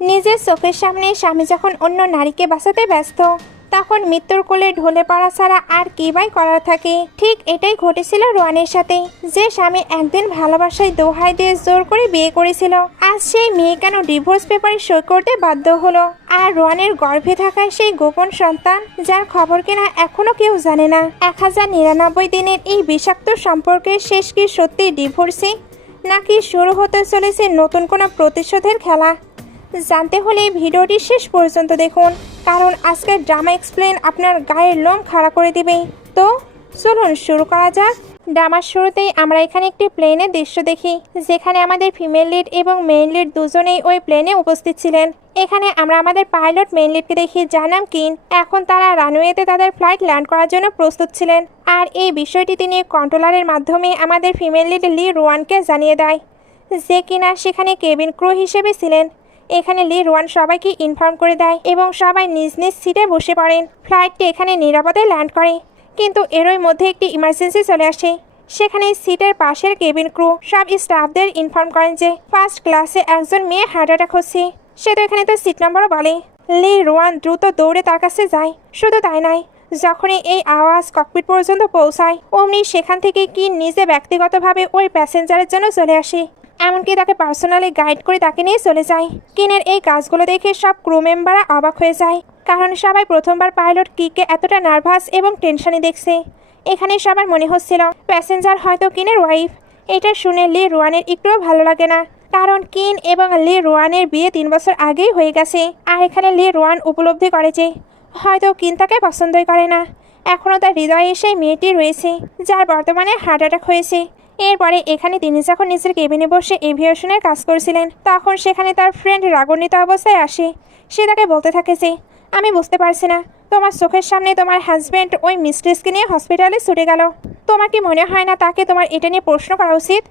নিজের চোখের সামনে স্বামী যখন অন্য নারীকে বাঁচাতে ব্যস্ত, তখন মৃত্যুর কোলে ঢলে পড়া ছাড়া আর কি বাই করার থাকে। ঠিক এটাই ঘটেছিল রোয়ানের সাথে। যে স্বামী একদিন ভালোবাসায় দোহাই দিয়ে জোর করে বিয়ে করেছিল, আজ সেই মেয়ে কেন ডিভোর্স পেপারে সই করতে বাধ্য হলো? আর রোয়ানের গর্ভে থাকা সেই গোপন সন্তান, যার খবর কিনা এখনো কেউ জানে না। 1099 দিনের এই বিষাক্ত সম্পর্কের শেষ কি সত্যি ডিভোর্সে, নাকি শুরু হতে চলেছে নতুন কোনো প্রতিশোধের খেলা? জানতে হলে ভিডিওটি শেষ পর্যন্ত দেখুন, কারণ আজকের ড্রামা এক্সপ্লেন আপনার গায়ের লোম খাড়া করে দিবে। তো চলুন শুরু করা যাক। ড্রামার শুরুতেই আমরা এখানে একটি প্লেনের দৃশ্য দেখি, যেখানে আমাদের ফিমেল লিড এবং মেইন লিড দুজনেই ওই প্লেনে উপস্থিত ছিলেন। এখানে আমরা আমাদের পাইলট মেইন লিডকে দেখি, যার নাম কিন। এখন তারা রানওয়েতে তাদের ফ্লাইট ল্যান্ড করার জন্য প্রস্তুত ছিলেন, আর এই বিষয়টি তিনি কন্ট্রোলারের মাধ্যমে আমাদের ফিমেল লিড লি রোয়ানকে জানিয়ে দেয়, যে কিনা সেখানে কেবিন ক্রু হিসেবে ছিলেন। এখানে লি রোয়ান সবাইকে ইনফর্ম করে দেয় এবং সবাই নিজ নিজ সিটে বসে পড়েন। ফ্লাইটটি এখানে নিরাপদে ল্যান্ড করে, কিন্তু এরই মধ্যে একটি ইমার্জেন্সি চলে আসে। সেখানে সিটের পাশের কেবিন ক্রু সব স্টাফদের ইনফর্ম করেন যে ফার্স্ট ক্লাসে একজন মেয়ে হার্ট অ্যাটাক হচ্ছে। সে তো এখানে তার সিট নম্বরও বলে। লি রোয়ান দ্রুত দৌড়ে তার কাছে যায়। শুধু তাই নয়, যখনই এই আওয়াজ ককপিট পর্যন্ত পৌঁছায়, অমনি সেখান থেকে কি নিজে ব্যক্তিগতভাবে ওই প্যাসেঞ্জারের জন্য চলে আসে, এমনকি তাকে পার্সোনালি গাইড করে তাকে নিয়ে চলে যায়। কিনের এই কাজগুলো দেখে সব ক্রু মেম্বাররা অবাক হয়ে যায়, কারণ সবাই প্রথমবার পাইলট কিকে এতটা নার্ভাস এবং টেনশনে দেখছে। এখানে সবার মনে হচ্ছিল প্যাসেঞ্জার হয়তো কিনের ওয়াইফ। এটা শুনে লি রোয়ানের একটুও ভালো লাগে না, কারণ কিন এবং লি রোয়ানের বিয়ে 3 বছর আগেই হয়ে গেছে। আর এখানে লি রোয়ান উপলব্ধি করে যে হয়তো কিন তাকে পছন্দই করে না। এখনও তার হৃদয়ে সেই মেয়েটি রয়েছে, যার বর্তমানে হার্ট অ্যাটাক হয়েছে। এরপরে এখানে তিনি যখন নিজের কেবিনে বসে এভিয়েশনের কাজ করছিলেন, তখন সেখানে তার ফ্রেন্ড রাগান্বিত অবস্থায় আসে। সে তাকে বলতে থাকে যে আমি বুঝতে পারছি না, তোমার চোখের সামনে তোমার হাজব্যান্ড ওই মিস্ট্রেসকে নিয়ে হসপিটালে ছুটে গেল। তোমার কি মনে হয় না তাকে তোমার এটা নিয়ে প্রশ্ন করা উচিত,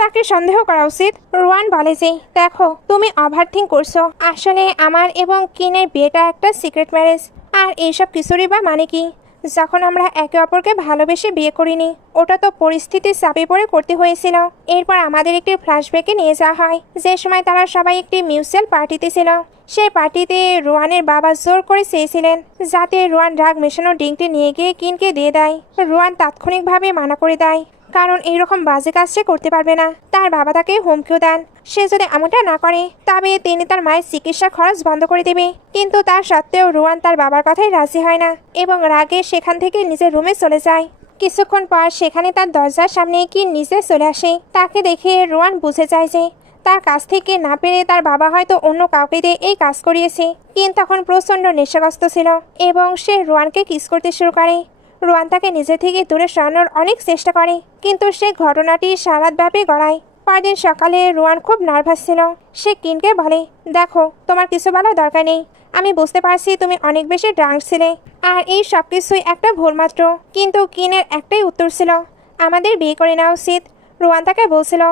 তাকে সন্দেহ করা উচিত? রোয়ান বলে যে দেখো, তুমি ওভারথিঙ্ক করছো। আসলে আমার এবং কিনের বিয়েটা একটা সিক্রেট ম্যারেজ। আর এইসব কিছুরই বা মানে কি? যখন আমরা একে অপরকে ভালোবেসে বিয়ে করিনি, ওটা তো পরিস্থিতির চাপে পড়ে করতে হয়েছিল। এরপর আমাদের একটি ফ্ল্যাশব্যাকে নিয়ে যাওয়া হয়, যে সময় তারা সবাই একটি মিউচুয়াল পার্টিতে ছিল। সেই পার্টিতে রোয়ানের বাবা জোর করে চেয়েছিলেন যাতে রোয়ান ড্রাগ মেশানো ড্রিঙ্কটি নিয়ে গিয়ে কিনকে দিয়ে দেয়। রোয়ান তাৎক্ষণিকভাবে মানা করে দেয়, কারণ এইরকম বাজে কাজ সে করতে পারবে না। তার বাবা তাকে হুমকিও দেন, সে যদি এমনটা না করে তবে তিনি তার মায়ের চিকিৎসার খরচ বন্ধ করে দেবে। কিন্তু তা সত্ত্বেও রোয়ান তার বাবার কথাই রাজি হয় না এবং রাগে সেখান থেকে নিজের রুমে চলে যায়। কিছুক্ষণ পর সেখানে তার দরজার সামনে কি নিচে চলে আসে। তাকে দেখে রোয়ান বুঝে যায় যে তার কাছ থেকে না পেরে তার বাবা হয়তো অন্য কাউকে দিয়ে এই কাজ করিয়েছে। কিন তখন প্রচণ্ড নেশাগ্রস্ত ছিল এবং সে রোয়ানকে কিস করতে শুরু করে। রোয়ান তাকে নিজে থেকে দূরে সরানোর অনেক চেষ্টা করে, কিন্তু সে ঘটনাটি সারাতব্যাপী গড়ায়। পরদিন সকালে রোয়ান খুব নার্ভাস ছিল। সে কিনকে বলে, দেখো, তোমার কিছু বলার দরকার নেই। আমি বুঝতে পারছি তুমি অনেক বেশি ড্রাঙ্ক ছিলে, আর এই সব কিছুই একটা ভুল মাত্র। কিন্তু কিনের একটাই উত্তর ছিল, আমাদের বিয়ে করে নেওয়া উচিত। রোয়ান তাকে বলছিল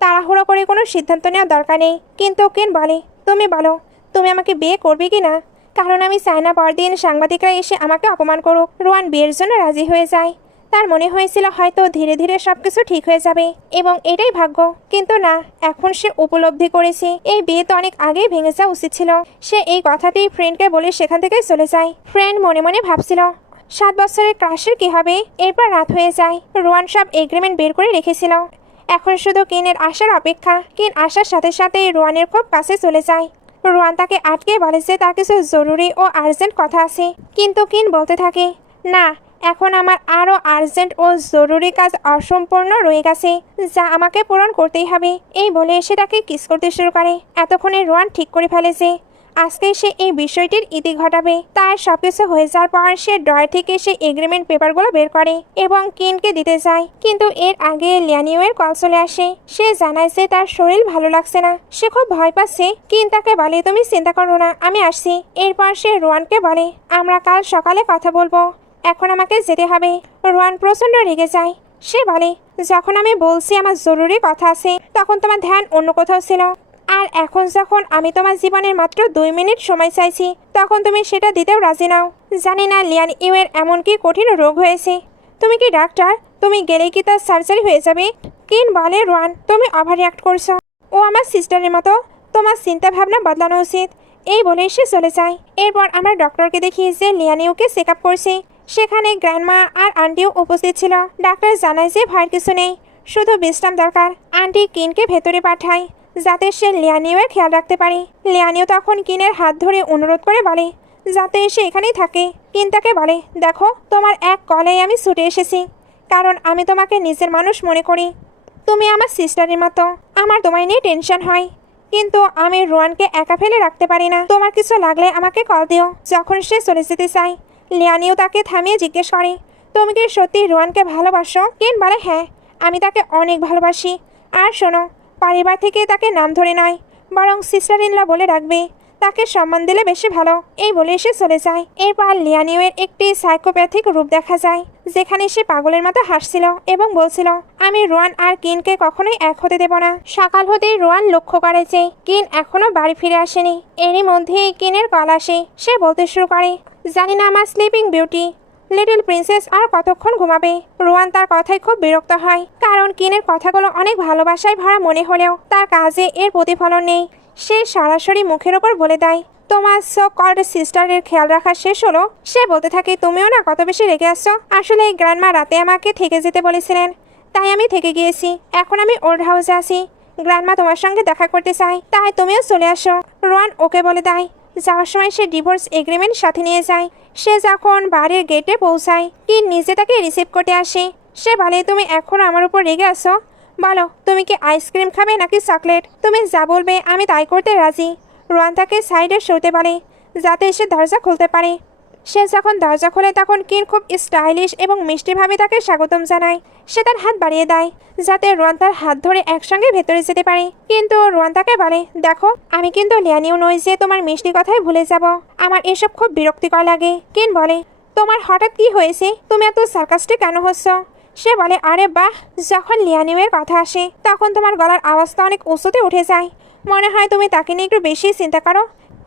তাড়াহুড়ো করে কোনো সিদ্ধান্ত নেওয়ার দরকার নেই। কিন্তু কিন বলে, তুমি বলো, তুমি আমাকে বিয়ে করবে কি না? কারণ আমি চাই না পরদিন সাংবাদিকরা এসে আমাকে অপমান করুক। রোয়ান বিয়ের জন্য রাজি হয়ে যায়। তার মনে হয়েছিল হয়তো ধীরে ধীরে সবকিছু ঠিক হয়ে যাবে এবং এটাই ভাগ্য। কিন্তু না, এখন সে উপলব্ধি করেছে এই বিয়ে তো অনেক আগেই ভেঙে যাওয়া উচিত ছিল। সে এই কথাটি ফ্রেন্ডকে বলে সেখান থেকে চলে যায়। ফ্রেন্ড মনে মনে ভাবছিল 7 বছরের ক্রাশের কি হবে। এরপর রাত হয়ে যায়। রোয়ান সব এগ্রিমেন্ট বের করে রেখেছিল, এখন শুধু কিনের আসার অপেক্ষা। কিন আসার সাথে সাথে রোয়ানের খুব কাছে চলে যায়। রোয়ান তাকে আটকে বলে যে তার কিছু জরুরি ও আর্জেন্ট কথা আছে, কিন্তু কিন বলতে থাকে না, এখন আমার আরও আর্জেন্ট ও জরুরি কাজ অসম্পূর্ণ রয়ে গেছে, যা আমাকে পূরণ করতেই হবে। এই বলে সে তাকে কিস করতে শুরু করে। এতক্ষণে রোয়ান ঠিক করে ফেলেছে আজকে সে এই বিষয়টির ইতি ঘটাবে। তার সবকিছু হয়ে যাওয়ার পর সে ড্রয়ার থেকে সে এগ্রিমেন্ট পেপারগুলো বের করে এবং কিনকে দিতে যায়। কিন্তু এর আগে লিয়ানিওয়ের কল চলে আসে। সে জানায় যে তার শরীর ভালো লাগছে না, সে খুব ভয় পাচ্ছে। কিন তাকে বলে, তুমি চিন্তা করো না, আমি আসছি। এরপর সে রোয়ানকে বলে, আমরা কাল সকালে কথা বলবো, এখন আমাকে যেতে হবে। রোয়ান প্রচণ্ড রেগে যায়। সে বলে, যখন আমি বলছি আমার জরুরি কথা আছে, তখন তোমার ধ্যান অন্য কোথাও ছিল। আর এখন যখন আমি তোমার জীবনের মাত্র 2 মিনিট সময় চাইছি, তখন তুমি সেটা দিতেও রাজি নাও। জানি না লিয়ান ইউয়ের এমন কি কঠিন রোগ হয়েছে। তুমি কি ডাক্তার? তুমি গেলেই কি তার সার্জারি হয়ে যাবে? কিন বলে, রোয়ান, তুমি ওভার রিয়াক্ট করছো। ও আমার সিস্টারের মতো, তোমার চিন্তা ভাবনা বদলানো উচিত। এই বলে সে চলে যায়। এরপর আমরা ডক্টরকে দেখি যে লিয়ানিওকে চেক আপ করছে। সেখানে গ্র্যান্ডমা আর আন্টিও উপস্থিত ছিল। ডাক্তার জানায় যে ভয়ের কিছু নেই, শুধু বিশ্রাম দরকার। আন্টি কিনকে ভেতরে পাঠায় যাতে সে লিয়ানিওর খেয়াল রাখতে পারে। লিয়ানিও তখন কিনের হাত ধরে অনুরোধ করে বলে যাতে সে এখানেই থাকে। কিন তাকে বলে, দেখো তোমার এক কলেই আমি ছুটে এসেছি, কারণ আমি তোমাকে নিজের মানুষ মনে করি। তুমি আমার সিস্টারের মতো। আমার তোমায় নিয়ে টেনশন হয়, কিন্তু আমি রোয়ানকে একা ফেলে রাখতে পারি না। তোমার কিছু লাগলে আমাকে কল দিও। যখন সে চলে যেতে চায়, লিয়ানিও তাকে থামিয়ে জিজ্ঞেস করে, তুমি কি সত্যি রোয়ানকে ভালোবাসো? কিন বলে, হ্যাঁ, আমি তাকে অনেক ভালোবাসি। আর শোনো, পরিবার থেকে তাকে নাম ধরে নয়, বরং সিস্টার ইনলা বলে রাখবে। তাকে সম্মান দিলে বেশি ভালো। এই বলে সে চলে যায়। এরপর লিয়ানিওয়ের একটি সাইকোপ্যাথিক রূপ দেখা যায়, যেখানে সে পাগলের মতো হাসছিল এবং বলছিল, আমি রোয়ান আর কিনকে কখনোই এক হতে দেব না। সকাল হতেই রোয়ান লক্ষ্য করে যে কিন এখনো বাড়ি ফিরে আসেনি। এরই মধ্যেই কিনের কল আসে। সে বলতে শুরু করে, জানি না আমার স্লিপিং বিউটি লিটল প্রিন্সেস আর কতক্ষণ ঘুমাবে। রোয়ান তার কথায় খুব বিরক্ত হয়, কারণ কিনের কথাগুলো অনেক ভালোবাসায় ভরা মনে হলেও তার কাজে এর প্রতিফলন নেই। সে সরাসরি মুখের ওপর বলে দেয়, তোমার সো কল্ড সিস্টারের খেয়াল রাখা শেষ হলো? সে বলতে থাকে, তুমিও না কত বেশি রেগে আসছো। আসলে এই গ্র্যান্ডমা রাতে আমাকে থেকে যেতে বলেছিলেন, তাই আমি থেকে গিয়েছি। এখন আমি ওল্ড হাউসে আছি। গ্র্যান্ডমা তোমার সঙ্গে দেখা করতে চাই, তাই তুমিও চলে আসো। রোয়ান ওকে বলে দেয়। যাওয়ার সময় সে ডিভোর্স এগ্রিমেন্ট সাথে নিয়ে যায়। সে যখন বাড়ির গেটে পৌঁছায়, কিন নিজে তাকে রিসিভ করতে আসে। সে বলে, তুমি এখনো আমার উপর রেগে আসো? বলো, তুমি কি আইসক্রিম খাবে নাকি চকলেট? তুমি যা বলবে আমি তাই করতে রাজি। রোয়ান তাকে সাইডে সরতে বলে যাতে সে দরজা খুলতে পারে। সে যখন দরজা খোলে তখন কিন খুব স্টাইলিশ এবং মিষ্টিভাবে তাকে স্বাগতম জানায়। সে তার হাত বাড়িয়ে দেয় যাতে রোয়ান তার হাত ধরে একসঙ্গে ভেতরে যেতে পারে। কিন্তু রোয়ান তাকে বলে, দেখো, আমি কিন্তু লিয়ানিও নই যে তোমার মিষ্টি কথাই ভুলে যাব। আমার এসব খুব বিরক্তিকর লাগে। কিন বলে, তোমার হঠাৎ কি হয়েছে? তুমি এত সার্কাস্টিক কেন হচ্ছ? সে বলে, আরে বাহ। যখন লিয়ানিওয়ের কথা আসে তখন তোমার গলার আওয়াজটা অনেক উঁচুতে উঠে যায়। মনে হয় তুমি তাকে নিয়ে একটু বেশি চিন্তা করো।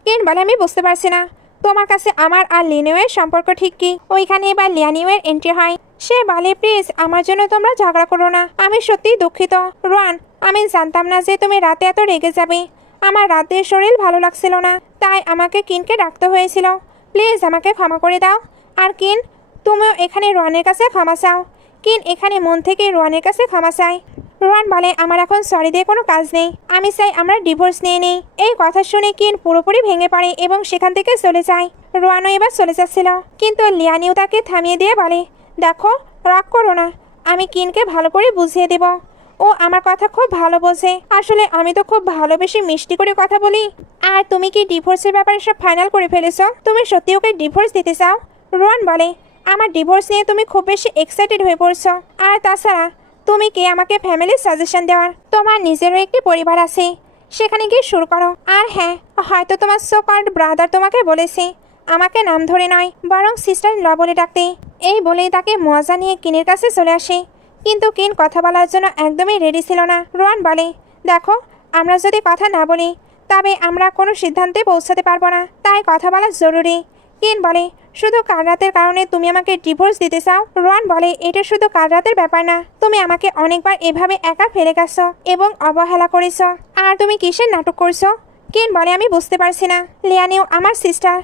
কিন বলে, আমি বুঝতে পারছি না তোমার কাছে আমার আর লিনিওয়ের সম্পর্ক ঠিক কি। ওইখানে এবার লিয়ানিওয়ের এন্ট্রি হয়। সে বলে, প্লিজ আমার জন্য তোমরা ঝগড়া করো না, আমি সত্যিই দুঃখিত। রোয়ান, আমি জানতাম না যে তুমি রাতে এত রেগে যাবে। আমার রাতে শরীর ভালো লাগছিল না, তাই আমাকে কিনকে ডাকতে হয়েছিল। প্লিজ আমাকে ক্ষমা করে দাও। আর কিন, তুমিও এখানে রোয়ানের কাছে ক্ষমা চাও। কিন এখানে মন থেকে রোয়ানের কাছে ক্ষমা চায়। রোয়ান বলে, আমার এখন সরি দিয়ে কোনো কাজ নেই, আমি চাই আমরা ডিভোর্স নিয়ে নিই। এই কথা শুনে কিন পুরোপুরি ভেঙে পড়ে এবং সেখান থেকে চলে যায়। রোয়ানও এবার চলে যাচ্ছিল, কিন্তু লিয়ানিও তাকে থামিয়ে দিয়ে বলে, দেখো, রাগ করো না, আমি কিনকে ভালো করে বুঝিয়ে দেব। ও আমার কথা খুব ভালো বোঝে। আসলে আমি তো খুব ভালোবেসে মিষ্টি করে কথা বলি। আর তুমি কি ডিভোর্সের ব্যাপারে সব ফাইনাল করে ফেলেছো? তুমি সত্যি ওকে ডিভোর্স দিতে চাও? রোয়ান বলে, আমার ডিভোর্স নিয়ে তুমি খুব বেশি এক্সাইটেড হয়ে পড়ছো। আর তাছাড়া তুমি কি আমাকে ফ্যামিলির সাজেশন দেওয়ার? তোমার নিজেরও একটি পরিবার আছে, সেখানে গিয়ে শুরু করো। আর হ্যাঁ, হয়তো তোমার সো কল্ড ব্রাদার তোমাকে বলেছে আমাকে নাম ধরে নয়, বরং সিস্টার ল বলে ডাকতে। এই বলেই তাকে মজা নিয়ে কিনের কাছে চলে আসে। কিন্তু কিন কথা বলার জন্য একদমই রেডি ছিল না। রোয়ান বলে, দেখো, আমরা যদি কথা না বলি তবে আমরা কোনো সিদ্ধান্তে পৌঁছাতে পারবো না, তাই কথা বলা জরুরি। কিন বলে, শুধু কাল রাতের কারণে তুমি আমাকে ডিভোর্স দিতে চাও? রোয়ান বলে, এটা শুধু কাল রাতের ব্যাপার না, তুমি আমাকে অনেকবার এভাবে একা ফেলে গেছো এবং অবহেলা করেছো। আর তুমি কিসের নাটক করছো? কিন বলে, আমি বুঝতে পারছি না। লিয়ানিও আমার সিস্টার,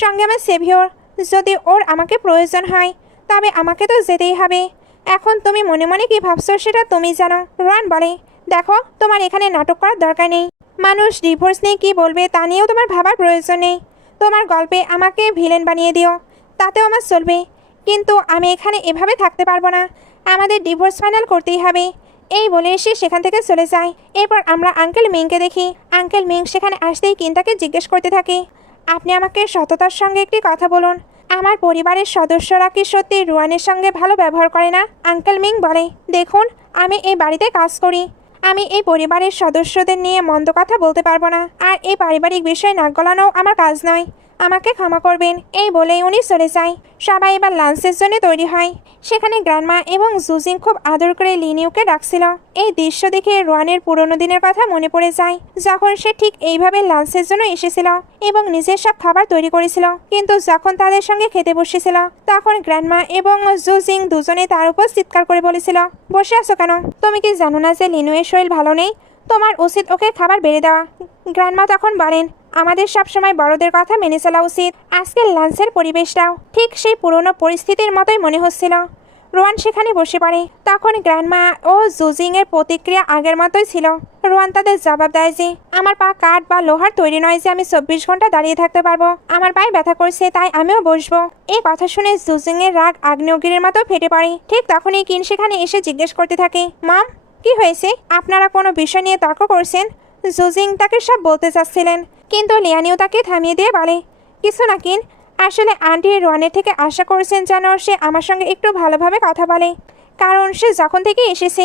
সঙ্গে আমার সেভিয়র। যদি ওর আমাকে প্রয়োজন হয় তবে আমাকে তো যেতেই হবে। এখন তুমি মনে মনে কি ভাবছো সেটা তুমি জানো। রোয়ান বলে, দেখো, তোমার এখানে নাটক করার দরকার নেই। মানুষ ডিভোর্স নিয়ে কি বলবে তা নিয়েও তোমার ভাবার প্রয়োজন নেই। তোমার গল্পে আমাকে ভিলেন বানিয়ে দিও, তাতেও আমার চলবে, কিন্তু আমি এখানে এভাবে থাকতে পারবো না। আমাদের ডিভোর্স ফাইনাল করতেই হবে। এই বলে সে সেখান থেকে চলে যায়। এরপর আমরা আঙ্কেল মিংকে দেখি। আঙ্কেল মিং সেখানে আসতেই কিন্তাকে জিজ্ঞেস করতে থাকে, আপনি আমাকে সততার সঙ্গে একটি কথা বলুন, আমার পরিবারের সদস্যরা কি সত্যি রোয়ানের সঙ্গে ভালো ব্যবহার করে না? আঙ্কেল মিং বলে, দেখুন, আমি এই বাড়িতে কাজ করি, আমি এই পরিবারের সদস্যদের নিয়ে মন্দ কথা বলতে পারবো না। আর এই পারিবারিক বিষয়ে নাক গলানো আমার কাজ নয়, আমাকে ক্ষমা করবেন। এই বলেই উনি চলে যায়। সবাই এবার লাঞ্চের জন্য তৈরি হয়। সেখানে গ্র্যান্ডমা এবং জুজিং খুব আদর করে লিনিউকে ডাকছিল। এই দৃশ্য দেখে রোয়ানের পুরনো দিনের কথা মনে পড়ে যায়, যখন সে ঠিক এইভাবে লাঞ্চের জন্য এসেছিল এবং নিজের সব খাবার তৈরি করেছিল। কিন্তু যখন তাদের সঙ্গে খেতে বসেছিল তখন গ্র্যান্ডমা এবং জুজিং দুজনে তার উপর চিৎকার করে বলেছিল, বসে আছো কেন? তুমি কি জানো না যে লিনুয়ের শরীর ভালো নেই? তোমার উচিত ওকে খাবার বেড়ে দেওয়া। গ্র্যান্ডমা তখন বলেন, আমাদের সবসময় বড়দের কথা মেনে চলা উচিত। আজকের লাঞ্চের পরিবেশটাও ঠিক সেই পুরনো পরিস্থিতির মতোই মনে হচ্ছিল। রোয়ান সেখানে বসে পড়ে। তখন গ্র্যান্ডমা ও জুজিংয়ের প্রতিক্রিয়া আগের মতোই ছিল। রোয়ান তাদের জবাব দেয় যে, আমার পা কাঠ বা লোহার তৈরি নয় যে আমি 24 ঘন্টা দাঁড়িয়ে থাকতে পারবো। আমার পায়ে ব্যথা করছে, তাই আমিও বসবো। এই কথা শুনে জুজিংয়ের রাগ আগ্নেয়গিরির মতো ফেটে পড়ে। ঠিক তখনই কিন সেখানে এসে জিজ্ঞেস করতে থাকে, মম, কি হয়েছে? আপনারা কোনো বিষয় নিয়ে তর্ক করছেন? জুজিং তাকে সব বলতে চাচ্ছিলেন, কিন্তু লিয়ানিও তাকে থামিয়ে দিয়ে বলে, কিছু না কিন, আসলে আন্টি রোয়ানের থেকে আশা করছেন যেন সে আমার সঙ্গে একটু ভালোভাবে কথা বলে, কারণ সে যখন থেকে এসেছে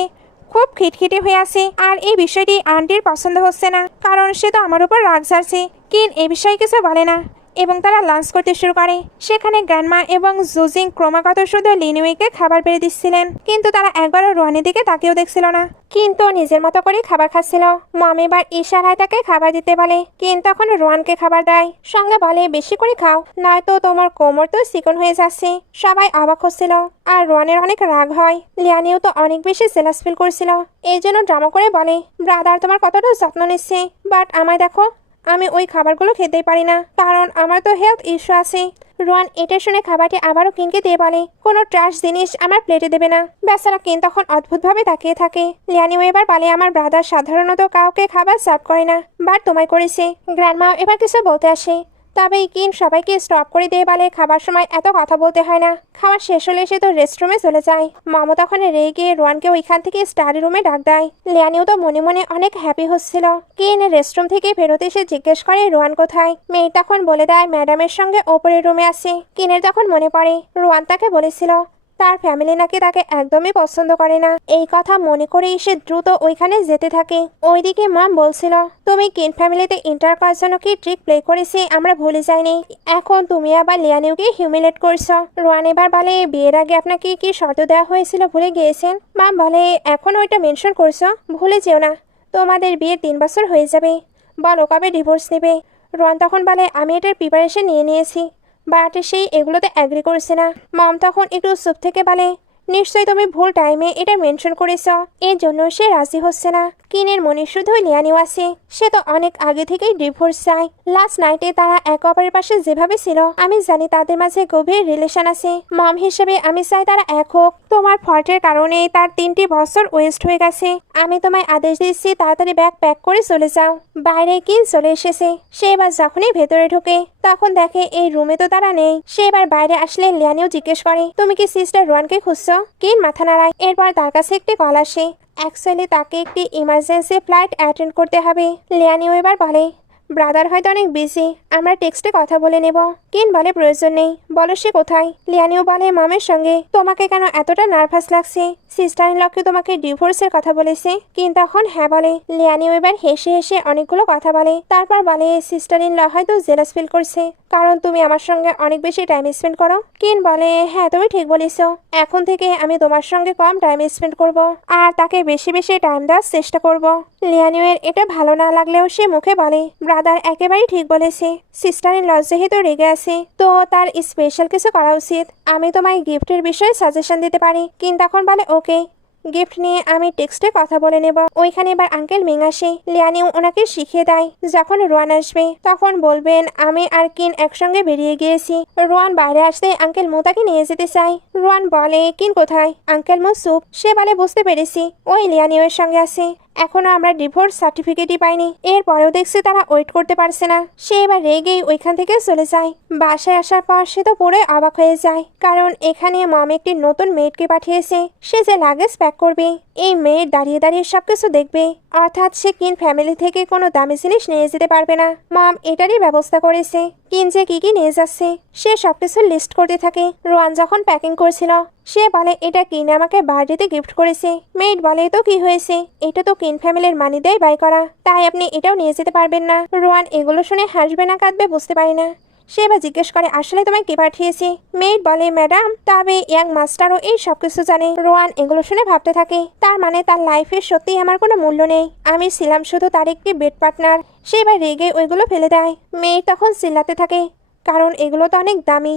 খুব খিটখিটে হয়ে আছে। আর এই বিষয়টি আন্টির পছন্দ হচ্ছে না, কারণ সে তো আমার উপর রাগ ঝাড়ছে। কিন এ বিষয়ে কিছু বলে না এবং তারা লাঞ্চ করতে শুরু করে। সেখানে গ্র্যান্ডমা এবং জুজিং ক্রমাগত শুধু লিনিউইকে খাবার বেড়ে দিচ্ছিলেন, কিন্তু তারা একবারও রোয়ানের দিকে তাকিয়েও দেখছিল না। কিন্তু নিজের মতো করে খাবার খাচ্ছিল। মম এবার ইশারায় তাকে খাবার দিতে বলে। কিন্তু তখন রোয়ানকে খাবার দেয়, সঙ্গে বলে, বেশি করে খাও, নয়তো তোমার কোমর তো চিকন হয়ে যাচ্ছে। সবাই অবাক হচ্ছিল আর রোয়ানের অনেক রাগ হয়। লিয়ানিও তো অনেক বেশি জেলাস ফিল করছিল, এই জন্য ড্রামা করে বলে, ব্রাদার তোমার কতটা যত্ন নিচ্ছে, বাট আমায় দেখো, আমি ওই খাবারগুলো খেতেই পারি না, কারণ আমার তো হেলথ ইস্যু আছে। রোয়ান এটা শুনে খাবারটি আবারও কিনকে দিয়ে বলে, কোনো ট্রাশ জিনিস আমার প্লেটে দেবে না। বেচারা কিন তখন অদ্ভুতভাবে তাকিয়ে থাকে। লিয়ানিও এবার বলে, আমার ব্রাদার সাধারণত কাউকে খাবার সার্ভ করে না, বাট তোমায় করেছে। গ্র্যান্ডমাও এবার কিছু বলতে আসে, তবে কিন সবাইকে স্টপ করে দিয়ে বলে, খাবার সময় এত কথা বলতে হয় না। খাবার শেষ হলে সে তো রেস্টরুমে চলে যায়। মামা তখন রেগে রোয়ানকে ওইখান থেকে স্টাডি রুমে ডাক দেয়। লিয়ানিও তো মনে মনে অনেক হ্যাপি হচ্ছিল। কিন রেস্টরুম থেকে ফেরত এসে জিজ্ঞেস করে, রোয়ান কোথায়? মেয়ে তখন বলে দেয়, ম্যাডামের সঙ্গে ওপরের রুমে আছে। কিনের তখন মনে পড়ে রোয়ান তাকে বলেছিল তার ফ্যামিলি নাকি তাকে একদমই পছন্দ করে না। এই কথা মনে করেই সে দ্রুত ওইখানে যেতে থাকে। ওইদিকে মম বলছিল, তুমি কিন ফ্যামিলিতে এন্টার করার জন্য কি ট্রিক প্লে করেছি আমরা ভুলে যাইনি, এখন তুমি আবার লিয়ানিউকে হিউমিলেট করছো। রোয়ান এবার বলে, বিয়ের আগে আপনাকে কি শর্ত দেওয়া হয়েছিল ভুলে গিয়েছেন? মম বলে, এখন ওইটা মেনশন করছো, ভুলে যেও না, তোমাদের বিয়ের 3 বছর হয়ে যাবে, বলো কবে ডিভোর্স নেবে? রোয়ান তখন বলে, আমি এটার প্রিপারেশন নিয়ে নিয়েছি, বাট সেই এগুলোতে অ্যাগ্রি করছে না। মম তখন একটু চুপ থেকে বলে, নিশ্চয়ই তুমি ভুল টাইমে এটা মেনশন করেছ, এর জন্য সে রাজি হচ্ছে না। কিনের মনে শুধুই লিয়ানিও আছে, সে তো অনেক আগে থেকেই ডিভোর্স চায়। লাস্ট নাইটে তারা একে অপরের পাশে যেভাবে ছিল, আমি জানি তাদের মাঝে গভীর রিলেশন আছে। মম হিসেবে আমি চাই তারা এক হোক। তোমার ফল্টের কারণে তার 3টি বছর ওয়েস্ট হয়ে গেছে। আমি তোমায় আদেশ দিচ্ছি তাড়াতাড়ি ব্যাগ প্যাক করে চলে যাও। বাইরে কিন চলে এসেছে। সে এবার যখনই ভেতরে ঢোকে তখন দেখে এই রুমে তো তারা নেই। সে এবার বাইরে আসলে লিয়ানিও জিজ্ঞেস করে, তুমি কি সিস্টার রোয়ানকে খুঁজছো? কিন মাথা নাড়ায়। এরপর তার কাছে একটি কল আসে। অ্যাকচুয়ালি তাকে একটি ইমার্জেন্সি ফ্লাইট অ্যাটেন্ড করতে হবে। লিয়ানিও এবার বলে, ব্রাদার হয়তো অনেক বিজি, আমরা টেক্সটে কথা বলে নেব। কিন বলে, প্রয়োজন নেই, বলো সে কোথায়? লিয়ানিও বলে, মামের সঙ্গে। তোমাকে কেন এতটা নার্ভাস লাগছে? সিস্টার ইন লকে তোমাকে ডিভোর্সের কথা বলেছে? কিন তখন হ্যাঁ বলে। লিয়ানিও এবার হেসে হেসে অনেকগুলো কথা বলে, তারপর বলে, সিস্টার ইন ল হয়তো জেলাস ফিল করছে, কারণ তুমি আমার সঙ্গে অনেক বেশি টাইম স্পেন্ড করো। কিন বলে, হ্যাঁ তুমি ঠিক বলেছ, এখন থেকে আমি তোমার সঙ্গে কম টাইম স্পেন্ড করব আর তাকে বেশি বেশি টাইম দেওয়ার চেষ্টা করব। লিয়ানিওর এটা ভালো না লাগলেও সে মুখে বলে, ব্রাদার একেবারেই ঠিক বলেছে, সিস্টার ইন ল যেহেতু রেগে আছে তো তার স্পেশাল কিছু করা উচিত। আমি তোমায় গিফটের বিষয়ে সাজেশন দিতে পারি। কিন তখন বলে, ওকে, গিফট নিয়ে আমি টেক্সটে কথা বলে নেব। ওইখানে এবার আঙ্কেল মিং আসে। লিয়ানিও ওনাকে শিখিয়ে দেয়, যখন রোয়ান আসবে তখন বলবেন আমি আর কিন একসঙ্গে বেরিয়ে গিয়েছি। রোয়ান বাইরে আসতে আঙ্কেল মু তাকে নিয়ে যেতে চাই। রোয়ান বলে, কিন কোথায়? আঙ্কেল মু চুপ। সে বলে, বুঝতে পেরেছি, ওই লিয়ানিও এর সঙ্গে আছে। এখনো আমরা ডিভোর্স সার্টিফিকেটই পাইনি। এরপরেও দেখছি তারা ওয়েট করতে পারছে না। সে এবার রেগেই ওইখান থেকে চলে যায়। বাসায় আসার পর সে তো পুরো অবাক হয়ে যায়, কারণ এখানে মম একটি নতুন মেয়েডকে পাঠিয়েছে। সে যে লাগেজ প্যাক করবে, এই মেয়ের দাঁড়িয়ে দাঁড়িয়ে সবকিছু দেখবে, অর্থাৎ সে কিন ফ্যামিলি থেকে কোনো দামি জিনিস নিয়ে যেতে পারবে না। মম এটারই ব্যবস্থা করেছে। কিন যে কি কি নিয়ে যাচ্ছে সে সবকিছু লিস্ট করতে থাকে। রোয়ান যখন প্যাকিং করছিল সে বলে, এটা কিন আমাকে বার্থডেতে গিফট করেছে। মেড বলে, তো কি হয়েছে, এটা তো কিন ফ্যামিলির মানি দিয়ে বাই করা, তাই আপনি এটাও নিয়ে যেতে পারবেন না। রোয়ান এগুলো শুনে হাসবে না কাঁদবে বুঝতে পারে না। সে এবার জিজ্ঞেস করে, আসলে তোমায় কে পাঠিয়েছি? মেড বলে, ম্যাডাম, তবে ইয়াং মাস্টারও এই সবকিছু জানে। রোয়ান এগুলো শুনে ভাবতে থাকে, তার মানে তার লাইফে সত্যিই আমার কোনো মূল্য নেই, আমি ছিলাম শুধু তার একটি বেড পার্টনার। সে এবার রেগে ওইগুলো ফেলে দেয়। মেয়ে তখন চিল্লাতে থাকে, কারণ এগুলো তো অনেক দামি।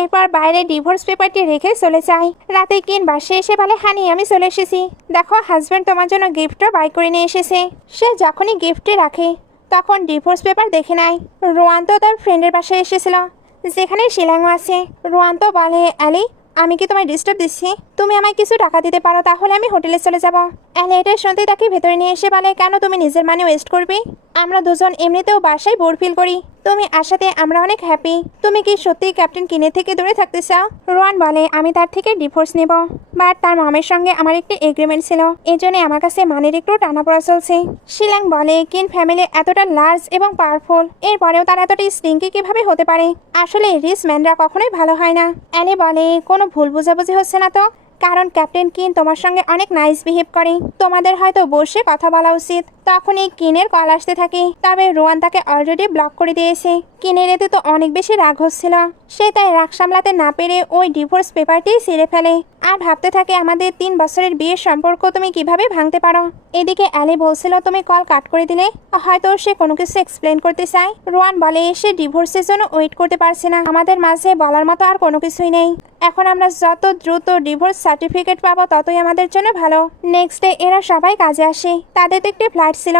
এরপর বাইরে ডিভোর্স পেপারটি রেখে চলে যায়। রাতে কিন বাসায় এসে বলে, হানি আমি চলে এসেছি, দেখো হাজব্যান্ড তোমার জন্য গিফটও বাই করে নিয়ে এসেছে। সে যখনই গিফটটি রাখে তখন ডিভোর্স পেপার দেখে নেয়। রোয়ান তো তার ফ্রেন্ডের বাসায় এসেছিল যেখানে শিলাংও আছে। রোয়ান তো বলে, অ্যালি আমি কি তোমায় ডিস্টার্ব দিচ্ছি? তুমি আমায় কিছু টাকা দিতে পারো, তাহলে আমি হোটেলে চলে যাব। অ্যালি এটা শুনতে তাকে ভেতরে নিয়ে এসে বলে, কেন তুমি নিজের মানি ওয়েস্ট করবে? আমরা দুজন এমনিতেও বাসায় বোর ফিল করি, তুমি আসাতে আমরা অনেক হ্যাপি। তুমি কি সত্যি ক্যাপ্টেন কিনের থেকে দূরে থাকতে চাও? রোয়ান বলে, আমি তার থেকে ডিভোর্স নেব, বাট তার মামের সঙ্গে আমার একটি এগ্রিমেন্ট ছিল, এই জন্য আমার কাছে মানের একটু টানাপড়া চলছে। শিলাং বলে, কিন ফ্যামিলি এতটা লার্জ এবং পাওয়ারফুল, এরপরেও তারা এতটা স্টিঙ্কি কিভাবে হতে পারে? আসলে রিচ ম্যানরা কখনোই ভালো হয় না। অ্যালি বলে, কোনো ভুল বোঝাবুঝি হচ্ছে না তো? কারণ ক্যাপ্টেন কিন তোমার সঙ্গে অনেক নাইস বিহেভ করে, তোমাদের হয়তো বসে কথা বলা উচিত। তখনই কিনের কল আসতে থাকে, তবে রোয়ান তাকে অলরেডি ব্লক করে দিয়েছে। কিনের এতে তো অনেক বেশি রাগ হচ্ছিল, সে তাই রাগ সামলাতে না পেরে ওই ডিভোর্স পেপারটি ছিঁড়ে ফেলে আর ভাবতে থাকে আমাদের 3 বছরের বিয়ের সম্পর্ক তুমি কিভাবে ভাঙতে পারো। এদিকে অ্যালি বলছিল তুমি কল কাট করে দিলে, হয়তো সে কোনো কিছু এক্সপ্লেন করতে চায়। রোয়ান বলে সে ডিভোর্সের জন্য ওয়েট করতে পারছে না, আমাদের মাঝে বলার মতো আর কোনো কিছুই নেই। এখন আমরা যত দ্রুত ডিভোর্স সার্টিফিকেট পাবো ততই আমাদের জন্য ভালো। নেক্সট ডে এরা সবাই কাজে আসে, তাদের তো একটি ফ্লাইট ছিল,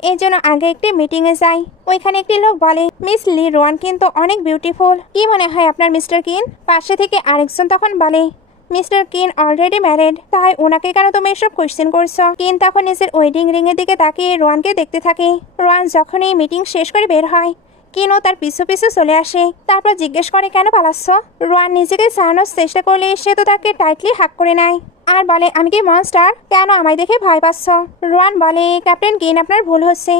এই জন্য আগে একটি মিটিংয়ে যাই। ওইখানে একটি লোক বলে, মিস লি রোয়ান কিন্তু অনেক বিউটিফুল, কি মনে হয় আপনার মিস্টার কিন? পাশে থেকে আরেকজন তখন বলে, মিস্টার কিন অলরেডি ম্যারিড, তাই ওনাকে কেন তুমি এসব কোয়েশ্চেন করছো? কিন তখন নিজের ওয়েডিং রিং এর দিকে তাকিয়ে রোয়ানকে দেখতে থাকে। রোয়ান যখনই মিটিং শেষ করে বের হয়, কিনও তার পিছু পিছু চলে আসে, তারপর জিজ্ঞেস করে কেন পালাচ্ছ? রোয়ান নিজেকে সারানোর চেষ্টা করলে সে তো তাকে টাইটলি হাক করে নেয় আর বলে, আমি কি মনস্টার? কেন আমায় দেখে ভয় পাচ্ছ? রোয়ান বলে, ক্যাপ্টেন কিন আপনার ভুল হচ্ছে,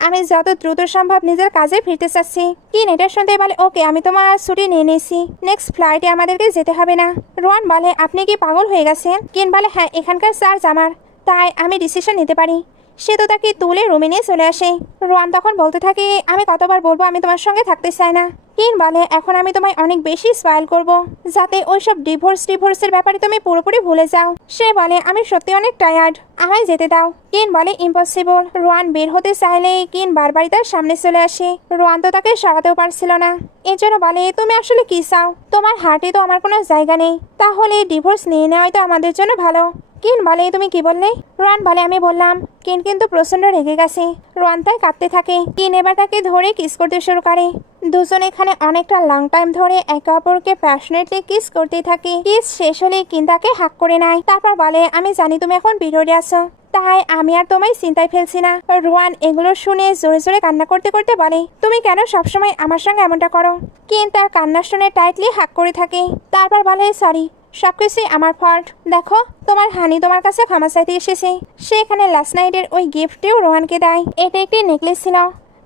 আমি যত দ্রুত সম্ভব নিজের কাজে ফিরতে চাচ্ছি। কিন এটা শুনতে বলে, ওকে আমি তোমার ছুটি নিয়ে নিয়েছি, নেক্সট ফ্লাইটে আমাদেরকে যেতে হবে না। রোয়ান বলে, আপনি কি পাগল হয়ে গেছেন? কিন বলে, হ্যাঁ এখানকার চার্জ আমার, তাই আমি ডিসিশন নিতে পারি। সে তো তাকে তুলে রুমে নিয়ে চলে আসে। রোয়ান তখন বলতে থাকে, আমি কতবার বলবো আমি তোমার সঙ্গে থাকতে চাই না? কিন বলে, এখন আমি তোমায় অনেক বেশি স্পয়েল করব, যাতে ওইসব ডিভোর্সের ব্যাপারে তুমি পুরোপুরি ভুলে যাও। সে বলে, আমি সত্যি অনেক টায়ার্ড, আমায় যেতে দাও। কিন বলে, ইম্পসিবল। রোয়ান বের হতে চাইলেই কিন বারবারই তার সামনে চলে আসে। রোয়ান তো তাকে সরাতেও পারছিল না, এজন্য বলে, তুমি আসলে কি চাও? তোমার হার্টে তো আমার কোনো জায়গা নেই, তাহলে ডিভোর্স নিয়ে নেওয়াই তো আমাদের জন্য ভালো। কিন বলে, তুমি কি বললে? রোয়ান বলে, আমি বললাম। কিন কিন্তু প্রচন্ড রেগে গেছে, রোয়ান তাই কাঁদতে থাকে। কিন এবার তাকে ধরে কিস করতে শুরু করে। দুজন এখানে অনেকটা লং টাইম ধরে একে অপরকে প্যাশনেটলি কিস করতে থাকে। কিস শেষ হলে কিন তাকে হাক করে নেয়, তারপর বলে, আমি জানি তুমি এখন বিরোধে আছো, তাই আমি আর তোমায় চিন্তায় ফেলছি না। রোয়ান এগুলো শুনে জোরে জোরে কান্না করতে করতে বলে, তুমি কেন সবসময় আমার সঙ্গে এমনটা করো? কিন তার কান্না শুনে টাইটলি হাক করে থাকে, তারপর বলে, সরি, সবকিছুই আমার ফল্ট। দেখো তোমার হানি তোমার কাছে ক্ষমা চাইতে এসেছে। সে এখানে লাস্ট নাইটের ওই গিফটটিও রোহানকে দেয়, এটা একটি নেকলেস ছিল।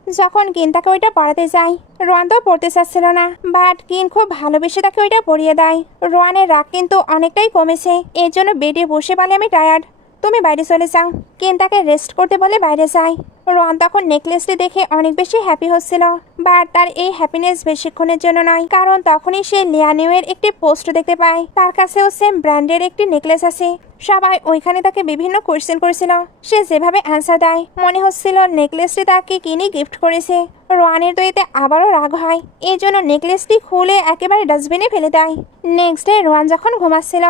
যখন কিন তাকে ওইটা পরাতে যায়, রোয়ান তো পড়তে চাচ্ছিল না, বাট কিন খুব ভালোবেসে তাকে ওইটা পরিয়ে দেয়। রোয়ানের রাগ কিন্তু অনেকটাই কমেছে, এর জন্য বেডে বসে বলে, আমি টায়ার্ড, তুমি বাইরে চলে যাও। কিন তাকে রেস্ট করতে বলে বাইরে যায়। রোয়ান তখন নেকলেসটি দেখে অনেক বেশি হ্যাপি হচ্ছিল, বাট তার এই হ্যাপিনেস বেশিক্ষণের জন্য নয়, কারণ তখনই সে লিয়ানিউয়ের একটি পোস্ট দেখতে পায়, তার কাছেও সেম ব্র্যান্ডের একটি নেকলেস আছে। সবাই ওইখানে তাকে বিভিন্ন কোয়েশ্চেন করেছিল, সে যেভাবে অ্যান্সার দেয় মনে হচ্ছিল নেকলেসটি তাকে কিনি গিফট করেছে। রোয়ানের তো এতে আবারও রাগ হয়, এই জন্য নেকলেসটি খুলে একেবারে ডাস্টবিনে ফেলে দেয়। নেক্সট ডে রোয়ান যখন ঘুমাচ্ছিল,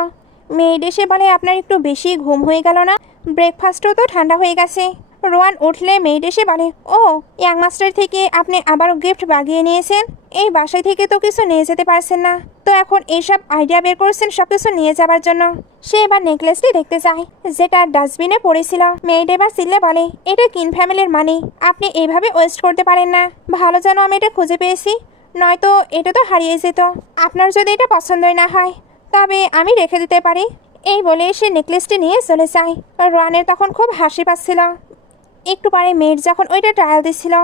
মেয়েড এসে বলে, আপনার একটু বেশি ঘুম হয়ে গেল না? ব্রেকফাস্টও তো ঠান্ডা হয়ে গেছে। রোয়ান উঠলে মেয়েড এসে বলে, ও ইয়াং মাস্টার থেকে আপনি আবারও গিফট বাগিয়ে নিয়েছেন, এই বাসায় থেকে তো কিছু নিয়ে যেতে পারছেন না, তো এখন এইসব আইডিয়া বের করছেন সব কিছু নিয়ে যাবার জন্য। সে এবার নেকলেসটি দেখতে চায় যেটা ডাস্টবিনে পড়েছিল। মেয়েড এবার চিল্লে বলে, এটা কিন ফ্যামিলির মানি, আপনি এইভাবে ওয়েস্ট করতে পারেন না, ভালো যেন আমি এটা খুঁজে পেয়েছি, নয়তো এটা তো হারিয়ে যেত। আপনার যদি এটা পছন্দই না হয় তবে আমি রেখে দিতে পারি। এই বলে সে নেকলেসটি নিয়ে চলে যায়। রোয়ানের তখন খুব হাসি পাচ্ছিল। একটু পরে মেয়েড যখন ওইটা ট্রায়াল দিচ্ছিল,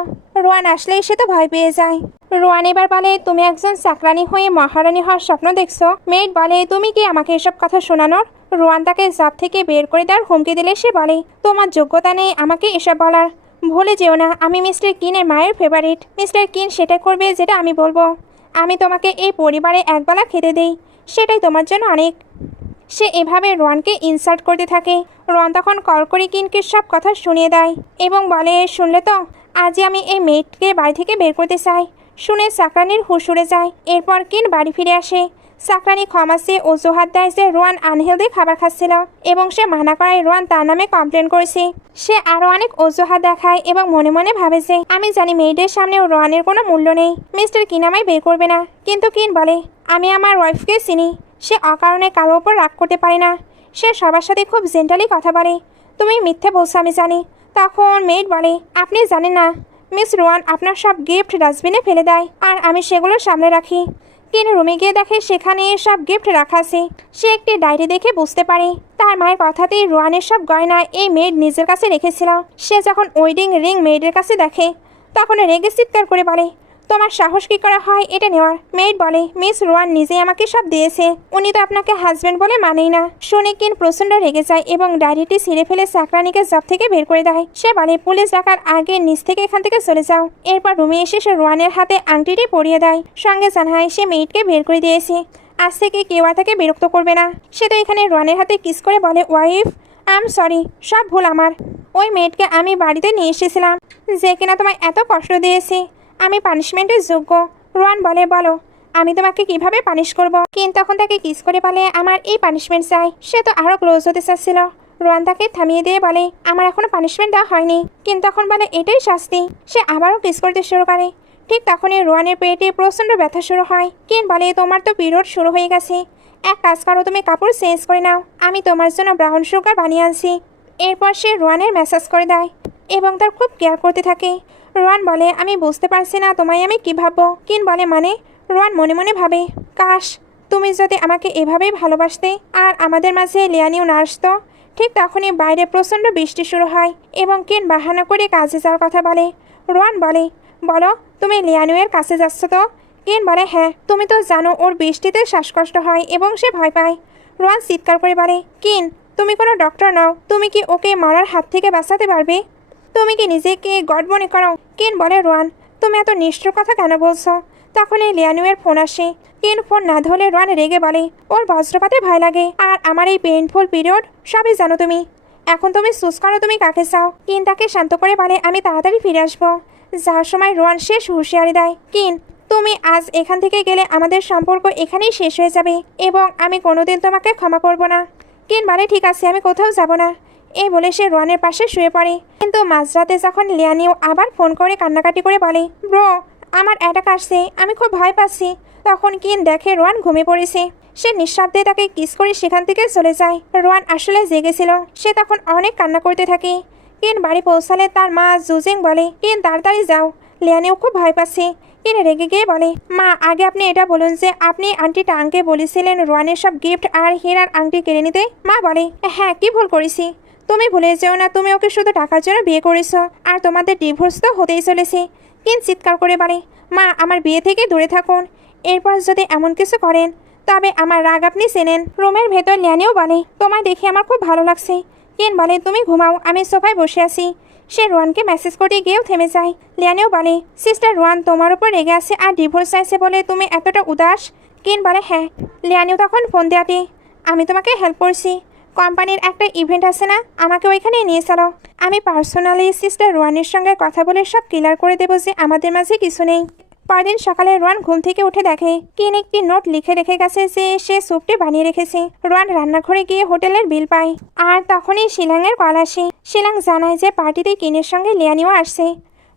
রোয়ান আসলেই সে তো ভয় পেয়ে যায়। রোয়ান এবার বলে, তুমি একজন চাকরানি হয়ে মহারানী হওয়ার স্বপ্ন দেখছো? মেয়েড বলে, তুমি কি আমাকে এসব কথা শোনানোর? রোয়ান তাকে জব থেকে বের করে দেওয়ার হুমকি দিলে সে বলে, তোমার যোগ্যতা নেই আমাকে এসব বলার, ভুলে যেও না আমি মিস্টার কিনের মায়ের ফেভারিট। মিস্টার কিন সেটা করবে যেটা আমি বলবো, আমি তোমাকে এই পরিবারে একবেলা খেতে দেই, সেটাই তোমার জন্য অনেক। সে এভাবে রোয়ানকে ইনসাল্ট করতে থাকে। রোয়ান তখন কল করে কিনকে সব কথা শুনিয়ে দেয় এবং বলে, শুনলে তো, আজই আমি এই মেয়েটকে বাড়ি থেকে বের করতে চাই, শুনে সাকরানির হুঁশ উড়ে যায়। এরপর কিন বাড়ি ফিরে আসে। সাকরানি ক্ষমা চেয়ে অজুহাত দেয় যে রোয়ান আনহেলদি খাবার খাচ্ছিল এবং সে মানা করায় রোয়ান তার নামে কমপ্লেন করেছে। সে আরও অনেক অজুহাত দেখায় এবং মনে মনে ভাবে যে আমি জানি মেয়েদের সামনেও রোয়ানের কোনো মূল্য নেই, মিস্টার কিন আমায় বের করবে না। কিন্তু কিন বলে আমি আমার ওয়াইফকে চিনি, সে অকারণে কারো ওপর রাগ করতে পারে না, সে সবার সাথে খুব জেন্টালি কথা বলে। তুমি মিথ্যে বলছো আমি জানি। তখন মেয়েড বলে আপনি জানেন না মিস রোয়ান আপনার সব গিফট ডাস্টবিনে ফেলে দেয় আর আমি সেগুলো সামলে রাখি। কিন রুমে গিয়ে দেখে সেখানে সব গিফট রাখা আছে। সে একটি ডায়েরি দেখে বুঝতে পারে তার মায়ের কথাতেই রোয়ানের সব গয়না এই মেয়েড নিজের কাছে রেখেছিল। সে যখন ওয়েডিং রিং মেয়েডের কাছে দেখে তখন রেগে চিৎকার করে বলে তোমার সাহস কী করা হয় এটা নেওয়ার? মেয়েড বলে মিস রোয়ান নিজেই আমাকে সব দিয়েছে, উনি তো আপনাকে হাজব্যান্ড বলে মানেই না। শুনে কিন প্রচণ্ড রেগে যায় এবং ডায়েরিটি ছিঁড়ে ফেলে সাকরানিকে জব থেকে বের করে দেয়। সে বলে পুলিশ ডাকার আগে নিচ থেকে এখান থেকে চলে যাও। এরপর রুমে এসে সে রোয়ানের হাতে আংটিটি পরিয়ে দেয়, সঙ্গে জানায় সে মেয়েডকে বের করে দিয়েছে, আজ থেকে কেউ আর তাকে বিরক্ত করবে না। সে তো এখানে রোয়ানের হাতে কিস করে বলে ওয়াইফ আই এম সরি, সব ভুল আমার। ওই মেয়েডকে আমি বাড়িতে নিয়ে এসেছিলাম যে কিনা তোমায় এত কষ্ট দিয়েছে, আমি পানিশমেন্টের যোগ্য। রোয়ান বলে বলো আমি তোমাকে কিভাবে পানিশ করব? কিন তখন তাকে কিস করে বলে আমার এই পানিশমেন্ট চাই। সে তো আরও ক্লোজ হতে চাচ্ছিল। রোয়ান তাকে থামিয়ে দিয়ে বলে আমার এখনো পানিশমেন্ট দেওয়া হয়নি। কিন তখন বলে এটাই শাস্তি। সে আবারও কিস করতে শুরু করে। ঠিক তখনই রোয়ানের পেটে প্রচণ্ড ব্যথা শুরু হয়। কিন বলে তোমার তো পিরিয়ড শুরু হয়ে গেছে, এক কাজ করো তুমি কাপড় চেঞ্জ করে নাও, আমি তোমার জন্য ব্রাউন সুগার বানিয়ে আনছি। এরপর সে রোয়ানের ম্যাসাজ করে দেয় এবং তার খুব কেয়ার করতে থাকে। রোয়ান বলে আমি বুঝতে পারছি না তোমায় আমি কী ভাববো। কিন বলে মানে? রোয়ান মনে মনে ভাবে কাশ তুমি যদি আমাকে এভাবেই ভালোবাসতে আর আমাদের মাঝে লিয়ানিও না আসতো। ঠিক তখনই বাইরে প্রচণ্ড বৃষ্টি শুরু হয় এবং কিন বাহানা করে কাজে যাওয়ার কথা বলে। রোয়ান বলে বলো তুমি লিয়ানিওয়ের কাছে যাচ্ছ তো? কিন বলে হ্যাঁ, তুমি তো জানো ওর বৃষ্টিতে শ্বাসকষ্ট হয় এবং সে ভয় পায়। রোয়ান চিৎকার করে বলে কিন তুমি কোনো ডক্টর নও, তুমি কি ওকে মারার হাত থেকে বাঁচাতে পারবে? তুমি কি নিজেকে গড মনে করো? কিন বলে রোয়ান তুমি এত নিষ্ঠুর কথা কেন বলছো? তখনই লিয়ানুয়ের ফোন আসে। কিন ফোন না ধরলে রোয়ান রেগে বলে ওর বজ্রপাতে ভয় লাগে আর আমার এই পেইনফুল পিরিয়ড সবই জানো তুমি। এখন তুমি চুজ করো তুমি কাকে চাও। কিন তাকে শান্ত করে বলে আমি তাড়াতাড়ি ফিরে আসবো। যাওয়ার সময় রোয়ান শেষ হুঁশিয়ারি দেয় কিন তুমি আজ এখান থেকে গেলে আমাদের সম্পর্ক এখানেই শেষ হয়ে যাবে এবং আমি কোনোদিন তোমাকে ক্ষমা করব না। কিন বলে ঠিক আছে আমি কোথাও যাব না। এই বলে সে রোয়ানের পাশে শুয়ে পড়ে। কিন্তু মাঝরাতে যখন লিয়ানিও আবার ফোন করে কান্নাকাটি করে বলে ব্রো আমার অ্যাটাক আসছে, আমি খুব ভয় পাচ্ছি, তখন কিন দেখে রোয়ান ঘুমিয়ে পড়েছে। সে নিঃশব্দে তাকে কিস করে সেখান থেকে চলে যায়। রোয়ান আসলে জেগেছিল। সে তখন অনেক কান্না করতে থাকে। কিন বাড়ি পৌঁছালে তার মা জুজিং বলে কিন তাড়াতাড়ি যাও, লিয়ানিও খুব ভয় পাচ্ছে। কিন রেগে গিয়ে বলে মা আগে আপনি এটা বলুন যে আপনি আন্টি টাংকে বলেছিলেন রোয়ানের সব গিফট আর হীরার আংটি কিনে নিতে। মা বলে হ্যাঁ কি ভুল করেছি, তুমি ভুলে যেও না তুমি ওকে শুধু টাকার জন্য বিয়ে করেছো আর তোমাদের ডিভোর্স তো হতেই চলেছে। কিন চিৎকার করে বলে মা আমার বিয়ে থেকে দূরে থাকুন, এরপর যদি এমন কিছু করেন তবে আমার রাগ আপনি চেনেন। রুমের ভেতর লিয়ানিও বলে তোমায় দেখে আমার খুব ভালো লাগছে। কিন বলে তুমি ঘুমাও, আমি সোফায় বসে আছি। সে রোয়ানকে মেসেজ করতে গিয়েও থেমে যায়। লিয়ানিও বলে সিস্টার রোয়ান তোমার উপর রেগে আছে আর ডিভোর্স চাইছে বলে তুমি এতটা উদাস। কিন বলে হ্যাঁ। লিয়ানিও তখন ফোন দেয়াতে আমি তোমাকে হেল্প করছি, কোম্পানির একটা ইভেন্ট আছে না, আমাকে ওইখানে নিয়ে চলো। আমি পার্সোনালি সিস্টার রোয়ানের সঙ্গে কথা বলে সব ক্লিয়ার করে দেবো যে আমাদের মাঝে কিছু নেই। পরদিন সকালে রোয়ান ঘুম থেকে উঠে দেখে কিন একটি নোট লিখে রেখে গেছে যে সে স্যুপটি বানিয়ে রেখেছে। রোয়ান রান্নাঘরে গিয়ে হোটেলের বিল পায় আর তখনই শিলাংয়ের কল আসে। শিলাং জানায় যে পার্টিতে কিনের সঙ্গে লিয়ানিও আসছে।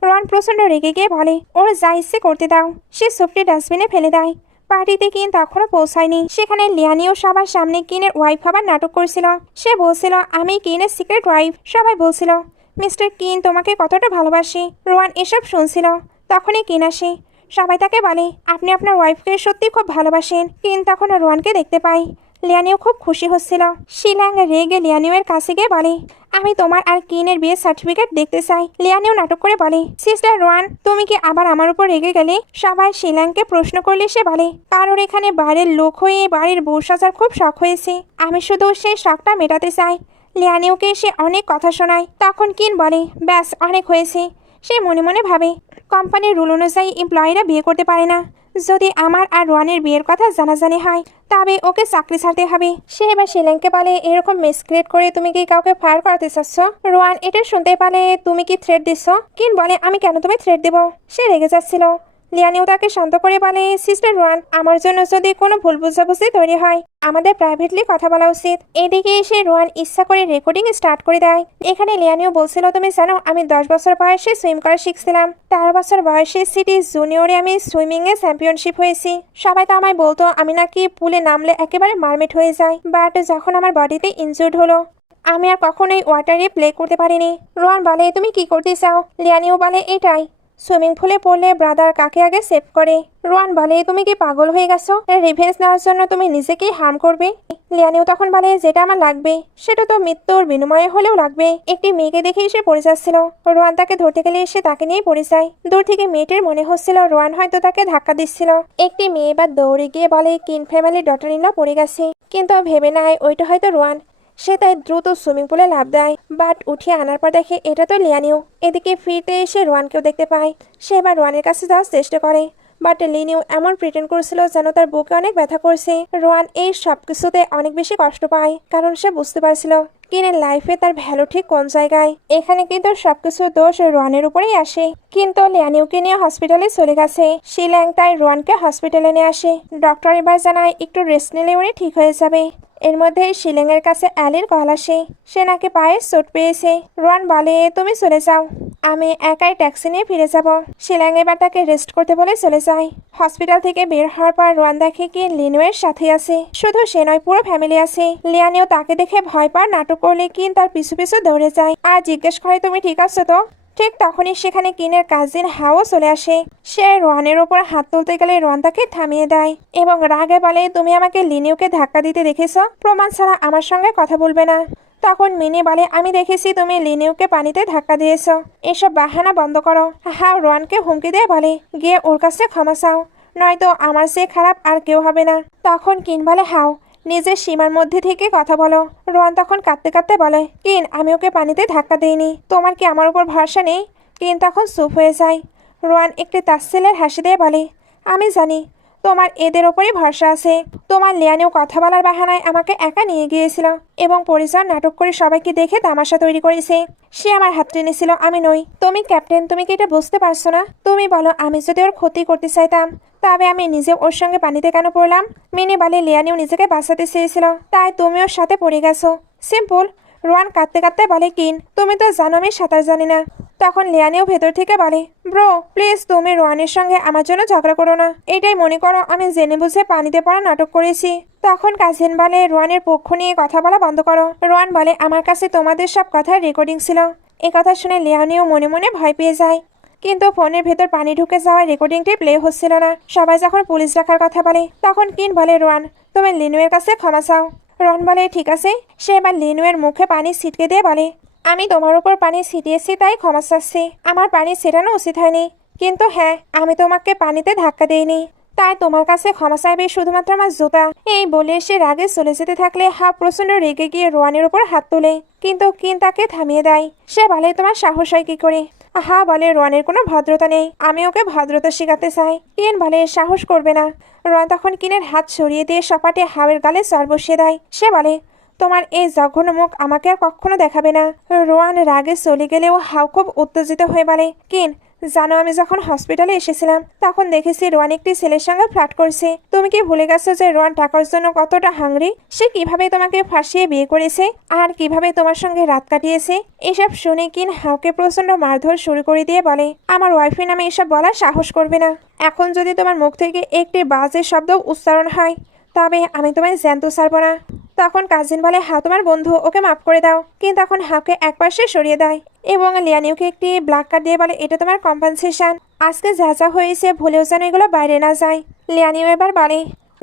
রোয়ান প্রচণ্ড রেগে গিয়ে বলে ওর যা ইচ্ছে করতে দাও। সে স্যুপটি ডাস্টবিনে ফেলে দেয়। পার্টিতে কিন তখনও পৌঁছায়নি। সেখানে লিয়ানিও সবার সামনে কিনের ওয়াইফ হবার নাটক করছিল। সে বলছিল আমি কিনের সিক্রেট ওয়াইফ। সবাই বলছিল মিস্টার কিন তোমাকে কতটা ভালোবাসি। রোয়ান এসব শুনছিল। তখনই কিন আসে। সবাই তাকে বলে আপনি আপনার ওয়াইফকে সত্যি খুব ভালোবাসেন। কিন তখন রোয়ানকে দেখতে পায়। লিয়ানিও খুব খুশি হচ্ছিল। শিলাং রেগে লিয়ানিওর কাছে গিয়ে বলে আমি তোমার আর কিনের বিয়ের সার্টিফিকেট দেখতে চাই। লিয়ানিও নাটক করে বলে সিস্টার রোয়ান তুমি কি আবার আমার উপর রেগে গেলে? সবাই শিলাংকে প্রশ্ন করলে সে বলে কারোর এখানে বাইরের লোক হয়ে বাড়ির বউ সাজার খুব শখ হয়েছে, আমি শুধু সেই শখটা মেটাতে চাই। লিয়ানিওকে সে অনেক কথা শোনায়। তখন কিন বলে ব্যাস অনেক হয়েছে। সে মনে মনে ভাবে কোম্পানির রুল অনুযায়ী এমপ্লয়িরা বিয়ে করতে পারে না। যদি আমার আর রোয়ানের বিয়ের কথা জানাজানি হয় তবে ওকে চাকরি ছাড়তে হবে। সে এবার শিলাংকে বলে এরকম মিসক্রিয়েট করে তুমি কি কাউকে ফায়ার করাতে চাচ্ছ? রোয়ান এটা শুনতে পারে তুমি কি থ্রেট দিচ্ছ? কিন বলে আমি কেন তুমি থ্রেট দেব? সে রেগে যাচ্ছিল। লিয়ানিও তাকে শান্ত করে বলে, সিস্টার রোয়ান, আমার জন্য যদি কোনো ভুল বুঝাবুঝি তৈরি হয় আমাদের প্রাইভেটলি কথা বলা উচিত। এদিকে এসে রোয়ান ইচ্ছা করে রেকর্ডিং স্টার্ট করে দেয়। এখানে লিয়ানিও বলছিল, তুমি জানো আমি 10 বছর বয়সে সুইম করা শিখছিলাম। 13 বছর বয়সে সিটি জুনিয়রে আমি সুইমিং এ চ্যাম্পিয়নশিপ হয়েছি। সবাই তো আমায় বলতো আমি নাকি পুলে নামলে একেবারে মারমেট হয়ে যায়, বাট যখন আমার বডিতে ইনজুর্ড হলো আমি আর কখনোই ওয়াটারে প্লে করতে পারিনি। রোয়ান বলে, তুমি কি করতে চাও? লিয়ানিও বলে, এটাই, সুইমিং পুলে পড়লে ব্রাদার কাকে আগে সেভ করে। রোয়ান বলে, তুমি কি পাগল হয়ে গেছো? রিভেঞ্জ নেওয়ার জন্য তুমি নিজেকেই হার্ম করবে? লিয়ানিও তখন বলে, যেটা আমার লাগবে সেটা তো মৃত্যুর বিনিময়ে হলেও লাগবে। একটি মেয়েকে দেখে এসে পড়ে যাচ্ছিল। রোয়ান তাকে ধরতে গেলে এসে তাকে নিয়ে পড়ে যায়। দূর থেকে মেয়েটির মনে হচ্ছিল রোয়ান হয়তো তাকে ধাক্কা দিচ্ছিল। একটি মেয়ে বা দৌড়ে গিয়ে বলে, কিন ফ্যামিলির ডটার ইন ল পড়ে গেছে। কিন্তু ভেবে নেয় ওইটা হয়তো রোয়ান। সে তাই দ্রুত সুইমিং পুলে লাফ দেয়, বাট উঠিয়ে আনার পর দেখে এটা তো লিয়ানিও। এদিকে ফিরতে এসে রোয়ানকেও দেখতে পায়। সে এবার রোয়ানের কাছে যাওয়ার চেষ্টা করে, বাট লিনিও এমন প্রিটেন্ড করছিল যেন তার বুকে অনেক ব্যথা করছে। রোয়ান এই সব কিছুতে অনেক বেশি কষ্ট পায়, কারণ সে বুঝতে পারছিল কিনের লাইফে তার ভ্যালু ঠিক কোন জায়গায়। এখানে কিন্তু সবকিছু দোষ রোয়ানের উপরেই আসে। কিন্তু লিয়ানিওকে নিয়ে হসপিটালে চলে গেছে শিল্যাং, তাই রোয়ানকে হসপিটালে নিয়ে আসে। ডক্টর এবার জানায় একটু রেস্ট নিলে উনি ঠিক হয়ে যাবে। এর মধ্যে শিলিংয়ের কাছে অ্যালির কল আসে। সে নাকি পায়ে চোট পেয়েছে। রোয়ান বলে, তুমি চলে যাও, আমি একাই ট্যাক্সি নিয়ে ফিরে যাব। শিলিং এবার তাকে রেস্ট করতে বলে চলে যায়। হসপিটাল থেকে বের হওয়ার পর রোয়ান দেখে কি লিনুয়ের সাথে আছে। শুধু সে নয়, পুরো ফ্যামিলি আছে। লিয়ানিও তাকে দেখে ভয় পাওয়ার নাটক করলে কিন তার পিছু পিছু দৌড়ে যায় আর জিজ্ঞেস করে, তুমি ঠিক আছো তো? ঠিক তখনই সেখানে কিনের কাজিন হাও চলে আসে। সে রোয়ানের ওপর হাত তুলতে গেলে রোয়ান তাকে থামিয়ে দেয় এবং রাগে বলে, তুমি আমাকে লিনিওকে ধাক্কা দিতে দেখেছো, প্রমাণ ছাড়া আমার সঙ্গে কথা বলবে না। তখন মিনি বলে, আমি দেখেছি তুমি লিনিওকে পানিতে ধাক্কা দিয়েছো, এসব বাহানা বন্ধ করো। হাও রোয়ানকে হুমকি দিয়ে বলে, গিয়ে ওর কাছে ক্ষমা চাও, নয়তো আমার চেয়ে খারাপ আর কেউ হবে না। তখন কিন বলে, হাও নিজের সীমার মধ্যে থেকে কথা বলো। রোয়ান তখন কাঁদতে কাঁদতে বলে, কিন আমি ওকে পানিতে ধাক্কা দিইনি, তোমার কি আমার উপর ভরসা নেই? কিন তখন চুপ হয়ে যায়। রোয়ান একটি তাচ্ছিল্যের হাসি দিয়ে বলে, আমি জানি তোমার এদের ওপরই ভরসা আছে। তোমার লিয়ানিও কথা বলার বাহানায় আমাকে একা নিয়ে গিয়েছিল এবং পরিচয় নাটক করে সবাইকে দেখে তামাশা তৈরি করেছে। সে আমার হাত টেনেছিল, আমি নই। তুমি ক্যাপ্টেন, তুমি কি এটা বুঝতে পারছো না? তুমি বলো আমি যদি ওর ক্ষতি করতে চাইতাম তবে আমি নিজে ওর সঙ্গে পানিতে কেন পড়লাম? মিনি বলে, লিয়ানিও নিজেকে বাঁচাতে চেয়েছিল, তাই তুমি ওর সাথে পড়ে গেছো, সিম্পল। রোয়ান কাঁদতে কাঁদতে বলে, কিন তুমি তো জানো আমি সাঁতার জানি না। তখন লিয়ানিও ভেতর থেকে বলে, ব্রো প্লিজ তুমি রোয়ানের সঙ্গে আমার জন্য ঝগড়া করো না, এটাই মনে করো আমি জেনে বুঝে পানিতে পড়া নাটক করেছি। তখন কাজিন বলে, রোয়ানের পক্ষ নিয়ে কথা বলা বন্ধ করো। রোয়ান বলে, আমার কাছে তোমাদের সব কথার রেকর্ডিং ছিল। এ কথা শুনে লিয়ানিও মনে মনে ভয় পেয়ে যায়, কিন্তু ফোনের ভেতর পানি ঢুকে যাওয়ার রেকর্ডিংটি প্লে হচ্ছিল না। সবাই যখন পুলিশ রাখার কথা বলে তখন কিন বলে, রোয়ান তুমি লিনুয়ের কাছে ক্ষমা চাও। রন বলে, ঠিক আছে। সে এবার লিনুয়ের মুখে পানি ছিটকে দিয়ে বলে, আমি তোমার উপর পানি ছিটিয়েছি তাই ক্ষমা চাচ্ছি, আমার পানি ছেটানো উচিত হয়নি, কিন্তু হ্যাঁ আমি তোমাকে পানিতে ধাক্কা দিইনি, তাই তোমার কাছে ক্ষমা চাইবে শুধুমাত্র আমার জুতা। এই বলে সে রাগে চলে যেতে থাকলে হাফ প্রচন্ড রেগে গিয়ে রোয়ানের উপর হাত তোলে, কিন্তু কিন তাকে থামিয়ে দেয়। সে বলে, তোমার সাহস হয় কি করে? হা বলে, রোয়ানের কোনো ভদ্রতা নেই, আমি ওকে ভদ্রতা শেখাতে চাই। কিন বলে, সাহস করবে না। রোয়ান তখন কিনের হাত সরিয়ে দিয়ে সপাটে হাওয়ের গালে চর বসিয়ে দেয়। সে বলে, তোমার এই জঘন্য মুখ আমাকে আর কখনো দেখাবে না। রোয়ান রাগে চলে গেলেও হাও খুব উত্তেজিত হয়ে বলে, কিন জানো আমি যখন হসপিটালে এসেছিলাম তখন দেখেছি রোয়ান একটি ছেলের সঙ্গে ফ্লার্ট করছে। তুমি কি ভুলে গেছো যে রোয়ান টাকার জন্য কতটা হাংরি? সে কিভাবে তোমাকে ফাঁসিয়ে বিয়ে করেছে আর কিভাবে তোমার সঙ্গে রাত কাটিয়েছে? এসব শুনে কিন হাওকে প্রচন্ড মারধর শুরু করে দিয়ে বলে, আমার ওয়াইফের নামে এসব বলার সাহস করবে না। এখন যদি তোমার মুখ থেকে একটি বাজে শব্দ উচ্চারণ হয় তবে আমি তোমায় জ্যান্ত ছাড়বো না। তখন কাজিন বলে, হা তোমার বন্ধু, ওকে মাফ করে দাও। কিন্তু তখন হাকে একপাশে সরিয়ে দেয় এবং লিয়ানিওকে একটি ব্ল্যাক কার্ড দিয়ে বলে, এটা তোমার কম্পেনসেশন, আজকে যা যা হয়েছে ভুলেও যেন এগুলো বাইরে না যায়। লিয়ানিও এবার বলে,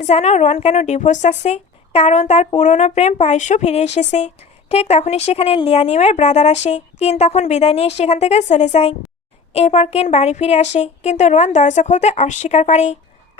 জানো রোয়ান কেন ডিভোর্স চাচ্ছে? কারণ তার পুরনো প্রেম পায়সু ফিরে এসেছে। ঠিক তখনই সেখানে লিয়ানিওয়ের ব্রাদার আসে। কিন তখন বিদায় নিয়ে সেখান থেকে চলে যায়। এরপর কিন বাড়ি ফিরে আসে, কিন্তু রোয়ান দরজা খুলতে অস্বীকার করে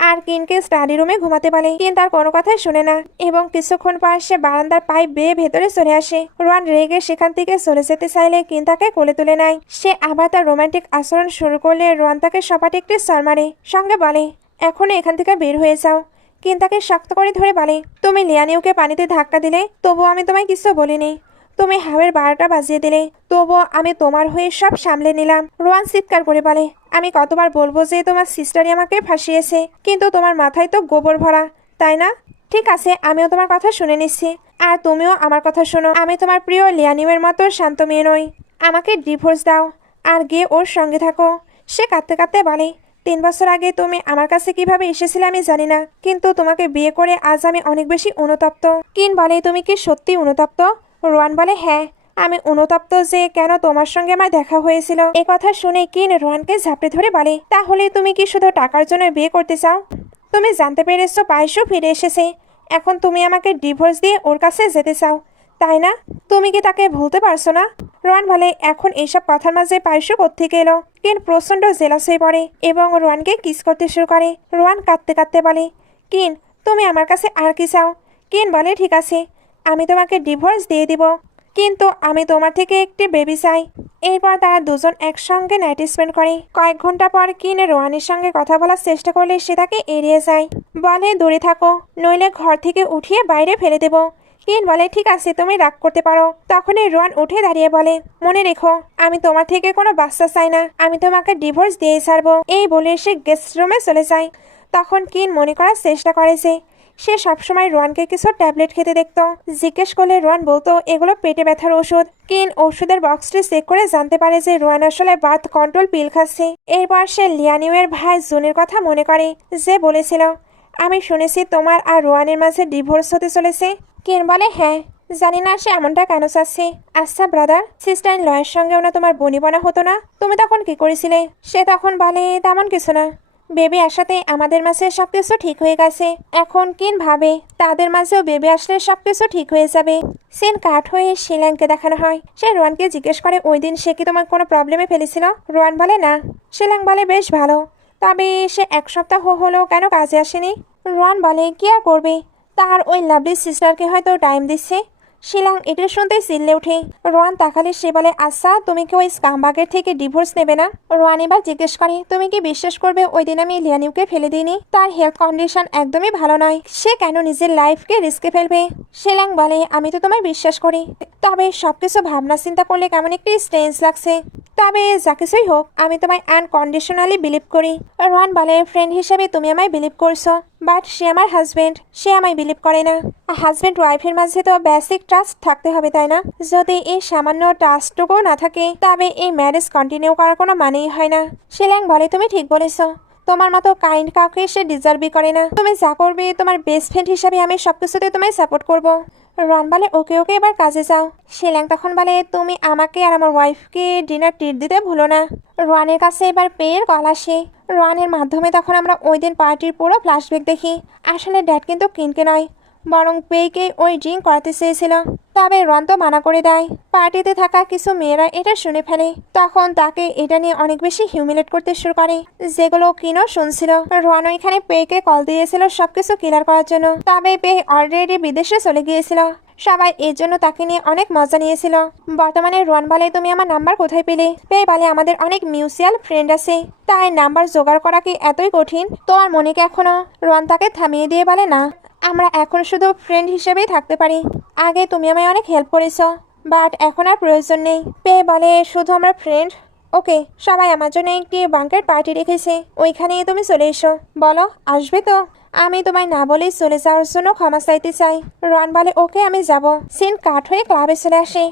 আর কিনকে স্টাডি রুমে ঘুমাতে বলে। কিন তার কোনো কথাই শুনে না এবং কিছুক্ষণ পর সে বারান্দার পাইপ বেয়ে ভেতরে চলে আসে। রোয়ান রেগে সেখান থেকে চলে যেতে চাইলে কিন তাকে কোলে তুলে নেয়। সে আবার তার রোমান্টিক আচরণ শুরু করলে রোয়ান তাকে সপাটে একটি চর মারে, সঙ্গে বলে, এখনো এখান থেকে বের হয়ে যাও। কিন তাকে শক্ত করে ধরে বলে, তুমি লিয়ানিওকে পানিতে ধাক্কা দিলে তবুও আমি তোমায় কিছু বলিনি, তুমি হাওয়ের 12টা বাজিয়ে দিলে, তবুও আমি তোমার হয়ে সব সামলে নিলাম। রোয়ান চিৎকার করে বলে, আমি কতবার বলবো যে তোমার সিস্টারই আমাকে ফাঁসিয়েছে, কিন্তু তোমার মাথায় তো গোবর ভরা, তাই না? ঠিক আছে, আমিও তোমার কথা শুনে নিচ্ছি, আর তুমিও আমার কথা শোনো। আমি তোমার প্রিয় লিয়ানিমের মতো শান্ত মেয়ে নই। আমাকে ডিভোর্স দাও আর গিয়ে ওর সঙ্গে থাকো। সে কাঁদতে কাঁদতে বলে, 3 বছর আগে তুমি আমার কাছে কিভাবে এসেছিলে আমি জানি না, কিন্তু তোমাকে বিয়ে করে আজ আমি অনেক বেশি অনুতপ্ত। কিন বলে, তুমি কি সত্যি অনুতপ্ত? রোয়ান বলে, হ্যাঁ, আমি অনুতপ্ত যে কেন তোমার সঙ্গে আমার দেখা হয়েছিল। এ কথা শুনে কিন রোয়ানকে ঝাপটে ধরে বলে, তাহলে তুমি কি শুধু টাকার জন্য বিয়ে করতে চাও? তুমি জানতে পেরেছো পায়েসও ফিরে এসেছে, এখন তুমি আমাকে ডিভোর্স দিয়ে ওর কাছে যেতে চাও, তাই না? তুমি কি তাকে ভুলতে পারছো না? রোয়ান বলে, এখন এইসব কথার মাঝে পায়েসও কোত্থেকে এলো? কিন প্রচন্ড জেলাস হয়ে পড়ে এবং রোয়ানকে কিস করতে শুরু করে। রোয়ান কাঁদতে কাঁদতে বলে, কিন তুমি আমার কাছে আর কি চাও? কিন বলে, ঠিক আছে, আমি তোমাকে ডিভোর্স দিয়ে দিব, কিন্তু আমি তোমার থেকে একটি বেবি চাই। এরপর তারা দুজন একসঙ্গে নাইট স্পেন্ড করে। কয়েক ঘন্টা পর কিন রোয়ানের সঙ্গে কথা বলার চেষ্টা করলে সে তাকে এড়িয়ে যায়, বলে দূরে থাকো, নইলে ঘর থেকে উঠিয়ে বাইরে ফেলে দেব। কিন বলে, ঠিক আছে, তুমি রাগ করতে পারো। তখনই রোয়ান উঠে দাঁড়িয়ে বলে, মনে রেখো, আমি তোমার থেকে কোনো বাচ্চা চাই না, আমি তোমাকে ডিভোর্স দিয়ে ছাড়বো। এই বলে সে গেস্ট রুমে চলে যায়। তখন কিন মনে করার চেষ্টা করেছে সে সবসময় রোয়ানকে কিছু ট্যাবলেট খেতে দেখতো। জিজ্ঞেস করলে রোয়ান বলতো এগুলো পেটে ব্যথার ওষুধ। কিন ওষুধের বক্সটি চেক করে জানতে পারে যে রোয়ান আসলে বার্থ কন্ট্রোল পিল খাচ্ছে। এরপর সে লিয়ানিউয়ের ভাই জুনের কথা মনে করে, যে বলেছিল, আমি শুনেছি তোমার আর রোয়ানের মাঝে ডিভোর্স হতে চলেছে। কিন বলে, হ্যাঁ, জানি না সে এমনটা কেন চাচ্ছে। আচ্ছা ব্রাদার, সিস্টার ইন লয়ের সঙ্গেও না তোমার বনিবনা হতো না? তুমি তখন কি করেছিলে? সে তখন বলে, তেমন কিছু না, বেবি আসাতে আমাদের মাঝে সবকিছু ঠিক হয়ে গেছে। এখন কিন ভাবে তাদের মাঝেও বেবি আসলে সবকিছু ঠিক হয়ে যাবে। সিন কাট হয়ে শিলাংকে দেখানো হয়। সে রোয়ানকে জিজ্ঞেস করে, ওই দিন সে কি তোমার কোনো প্রবলেমে ফেলেছিল? রোয়ান বলে, না। শিলাং বলে, বেশ ভালো, তবে সে 1 সপ্তাহ হলো কেন কাজে আসেনি? রোয়ান বলে, কি আর করবে, তার ওই লাভলি সিস্টারকে হয়তো টাইম দিচ্ছে। শিলাং এটা শুনতেই চিল্লে ওঠে। রোয়ান তাকালে সে বলে, আচ্ছা তুমি কি ওই স্কামবাগের থেকে ডিভোর্স নেবে না? রোয়ান এবার জিজ্ঞেস করে, তুমি কি বিশ্বাস করবে ওই দিন আমি লিয়ানিউকে ফেলে দিইনি? তার হেলথ কন্ডিশন একদমই ভালো নয়, সে কেন নিজের লাইফকে রিস্কে ফেলবে? শিলাং বলে, আমি তো তোমায় বিশ্বাস করি, তবে সবকিছু ভাবনা চিন্তা করলে কেমন একটি স্ট্রেঞ্জ লাগছে। তবে যা কিছুই হোক, আমি তোমায় আনকন্ডিশনালি বিলিভ করি। রোয়ান বলে, ফ্রেন্ড হিসেবে তুমি আমায় বিলিভ করছো, বাট সে আমার হাজবেন্ড, সে আমায় বিলিভ করে না। হাজবেন্ড ওয়াইফের মাঝে তো বেসিক ট্রাস্ট থাকতে হবে, তাই না? যদি এই সামান্য ট্রাস্টটুকু না থাকে, তবে এই ম্যারেজ কন্টিনিউ করার কোনো মানেই হয় না। শিলাং বলে, তুমি ঠিক বলেছো, তোমার মতো কাইন্ড কাউকে সে ডিজার্ভই করে না। তুমি যা করবে তোমার বেস্ট ফ্রেন্ড হিসাবে আমি সবকিছুতে তোমায় সাপোর্ট করবো। রন বলে, ওকে ওকে, এবার কাজে যাও। শিলাং তখন বলে, তুমি আমাকে আর আমার ওয়াইফকে ডিনার ট্রিট দিতে ভুলো না। রোয়ানের কাছে এবার পেয়ের কল আসে। রোয়ানের মাধ্যমে তখন আমরা ওই দিন পার্টির পুরো ফ্ল্যাশব্যাক দেখি। আসলে ড্যাড কিন্তু কিনকে নয়, বরং পেয়েকে ওই ড্রিঙ্ক করাতে চেয়েছিল, তবে রন তো মানা করে দেয়। পার্টিতে থাকা কিছু মেয়েরা এটা শুনে ফেলে, তখন তাকে এটা নিয়ে অনেক বেশি হিউমিলেট করতে শুরু করে, যেগুলো কিনো শুনছিল। রন এখানে পেয়েকে কল দিয়েছিল সবকিছু ক্লিয়ার করার জন্য, তবে পেয়ে অলরেডি বিদেশে চলে গিয়েছিল। সবাই এর জন্য তাকে নিয়ে অনেক মজা নিয়েছিল। বর্তমানে রোয়ান বলে, তুমি আমার নাম্বার কোথায় পেলে? পেয়ে বলে, আমাদের অনেক মিউচুয়াল ফ্রেন্ড আছে, তাই নাম্বার জোগাড় করা কি এতই কঠিন? তোমার মনে কি এখনো? রোয়ান তাকে থামিয়ে দিয়ে বলে, না, আমরা এখন শুধু ফ্রেন্ড হিসেবেই থাকতে পারি। আগে তুমি আমায় অনেক হেল্প করেছো, বাট এখন আর প্রয়োজন নেই। পেয়ে বলে, শুধু আমরা ফ্রেন্ড? ওকে, সবাই আমার জন্য একটি বাঙ্কের পার্টি রেখেছে, ওইখানে তুমি চলে এসো। বলো, আসবে তো? আমি তোমায় না বলেই চলে যাওয়ার জন্য ক্ষমা চাইতে চাই। রোয়ান বলে, ওকে, আমি যাব। সিন কাট হয়ে ক্লাবে চলে আসে।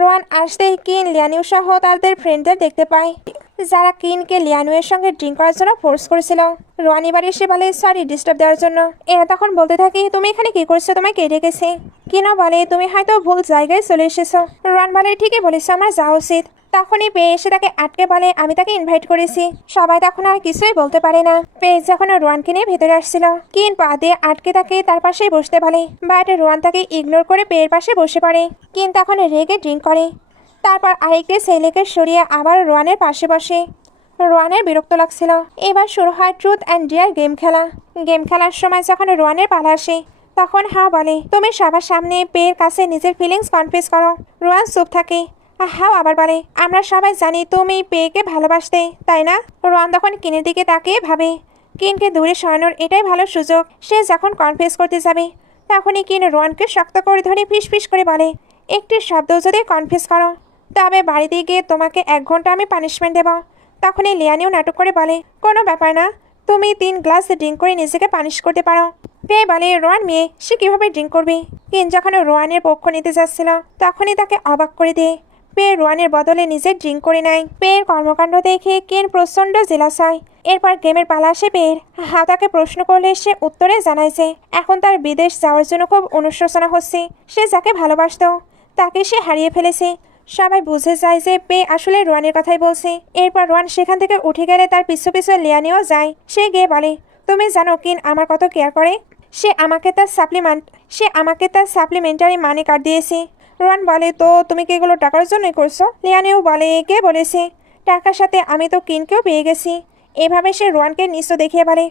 রোয়ান আসতেই কিন লিয়ানিউ সহ তাদের ফ্রেন্ডদের দেখতে পায়, যারা কিনকে লিয়ানুয়ের সঙ্গে ড্রিঙ্ক করার জন্য ফোর্স করেছিল। রোয়ান এবার এসে বলে, সরি ডিস্টার্ব দেওয়ার জন্য। এরা তখন বলতে থাকে, তুমি এখানে কি করছো, তোমায় কে ডেকেছে? কিনা বলে, তুমি হয়তো ভুল জায়গায় চলে এসেছো। রোয়ান বলে, ঠিকই বলেছো, আমার যাওয়া উচিত। তখনই পেয়ে এসে তাকে আটকে বলে, আমি তাকে ইনভাইট করেছি। সবাই তখন আর কিছুই বলতে পারে না। পেয়ে যখন রোয়ানকে নিয়ে ভেতরে আসছিল, কিন পা দিয়ে আটকে তাকে তার পাশেই বসতে বলে, বাট রোয়ান তাকে ইগনোর করে পেয়ের পাশে বসে পড়ে। কিন তখন রেগে ড্রিঙ্ক করে, তারপর আরেকটি ছেলেকে সরিয়ে আবার রোয়ানের পাশে বসে। রোয়ানের বিরক্ত লাগছিল। এবার শুরু হয় ট্রুথ অ্যান্ড ডিয়ার গেম খেলা। গেম খেলার সময় যখন রোয়ানের পালা আসে, তখন হাও বলে, তুমি সবার সামনে পেয়ের কাছে নিজের ফিলিংস কনফেস করো। রোয়ান চুপ থাকে। হাও আবার বলে, আমরা সবাই জানি তুমি পেয়েকে ভালোবাসতে, তাই না? রোয়ান তখন কিনের দিকে তাকিয়ে ভাবে, কিনকে দূরে সরানোর এটাই ভালো সুযোগ। সে যখন কনফেস করতে যাবে, তখনই কিন রোয়ানকে শক্ত করে ধরে ফিস ফিস করে বলে, একটি শব্দ যদি কনফিউজ করো তবে বাড়িতে গিয়ে তোমাকে 1 ঘন্টা আমি পানিশমেন্ট দেব। তখনই লিয়ানিও নাটক করে বলে, কোনো ব্যাপার না, তুমি 3 গ্লাস ড্রিঙ্ক করে নিজেকে পানিশ করতে পারো। পেয়ে বলে, রোয়ান মেয়ে, সে কীভাবে ড্রিঙ্ক করবে? কিন যখন রোয়ানের পক্ষ নিতে যাচ্ছিল তখনই তাকে অবাক করে দেয়। পেয়ে রোয়ানের বদলে নিজে ড্রিঙ্ক করে নেয়। পেয়ের কর্মকাণ্ড দেখে কিন প্রচণ্ড জেলাস হয়। এরপর গেমের পালা আসে পেয়ের। তাকে প্রশ্ন করলে সে উত্তরে জানায় যে এখন তার বিদেশ যাওয়ার জন্য খুব অনুশোচনা হচ্ছে। সে যাকে ভালোবাসত তাকে সে হারিয়ে ফেলেছে। সবাই বুঝে যায় যে পেয়ে আসলে রোয়ানের কথাই বলছে। এরপর রোয়ান সেখান থেকে উঠে গেলে তার পিছু পিছু লিয়ানিও যায়। সে গিয়ে বলে, তুমি জানো কিন আমার কত কেয়ার করে? সে আমাকে তার সাপ্লিমেন্টারি মানি কার্ড দিয়েছে। রোয়ান বলে, তো তুমি কি এগুলো টাকার জন্যই করছো? লিয়ানিও বলে, কে বলেছে? টাকার সাথে আমি তো কিনকেও পেয়ে গেছি। এভাবে সে রোয়ানকে নিঃস্ব দেখিয়ে বলে,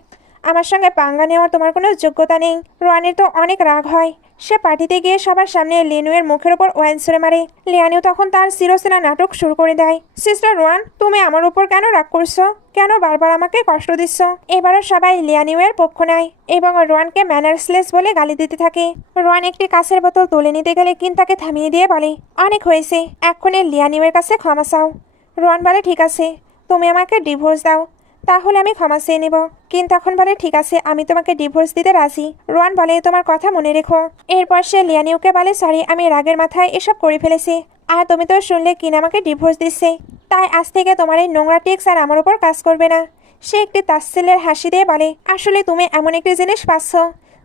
আমার সঙ্গে পাঙ্গা নেওয়ার তোমার কোনো যোগ্যতা নেই। রোয়ানের তো অনেক রাগ হয়। সে পার্টিতে গিয়ে সবার সামনে লিনুয়ের মুখের উপর ওয়াইন ছুঁড়ে মারে। লিয়ানিও তখন তার চিরচেনা নাটক শুরু করে দেয়। সিস্টার রোয়ান, তুমি আমার উপর কেন রাগ করছো? কেন বারবার আমাকে কষ্ট দিচ্ছ? এবারও সবাই লিয়ানিওয়ের পক্ষ নেয় এবং রোয়ানকে ম্যানার্সলেস বলে গালি দিতে থাকে। রোয়ান একটি কাঁচের বোতল তুলে নিতে গেলে কিন তাকে থামিয়ে দিয়ে বলে, অনেক হয়েছে, এক্ষুনি লিয়ানিওয়ের কাছে ক্ষমা চাও। রোয়ান বলে, ঠিক আছে, তুমি আমাকে ডিভোর্স দাও, তাহলে আমি ক্ষমা চেয়ে নেব। কিন তখন বলে, ঠিক আছে, আমি তোমাকে ডিভোর্স দিতে রাজি। রোয়ান বলে, তোমার কথা মনে রেখো। এরপর সে লিয়ানিওকে বলে, সরি, আমি রাগের মাথায় এসব করে ফেলেছি। আর তুমি তো শুনলে কিন আমাকে ডিভোর্স দিচ্ছে, তাই আজ থেকে তোমার এই নোংরা টিক্স আর আমার উপর কাজ করবে না। সে একটি তাচ্ছিল্যের হাসি দিয়ে বলে, আসলে তুমি এমন একটি জিনিস পাচ্ছ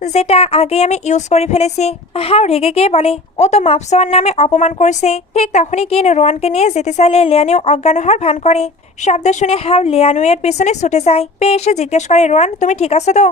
যেটা আগে আমি ইউজ করে ফেলেছি। হাও রেগে গিয়ে বলে, ও তো মাপসোয়ার নামে অপমান করছে। ঠিক তখনই কিন রোয়ানকে নিয়ে যেতে চাইলে লিয়ানিও অজ্ঞান হওয়ার ভান করে। শব্দ শুনে হাও লিয়ানুয়ের পিছনে ছুটে যায়। পেয়ে এসে জিজ্ঞেস করে, রোয়ান তুমি ঠিক আছো তো?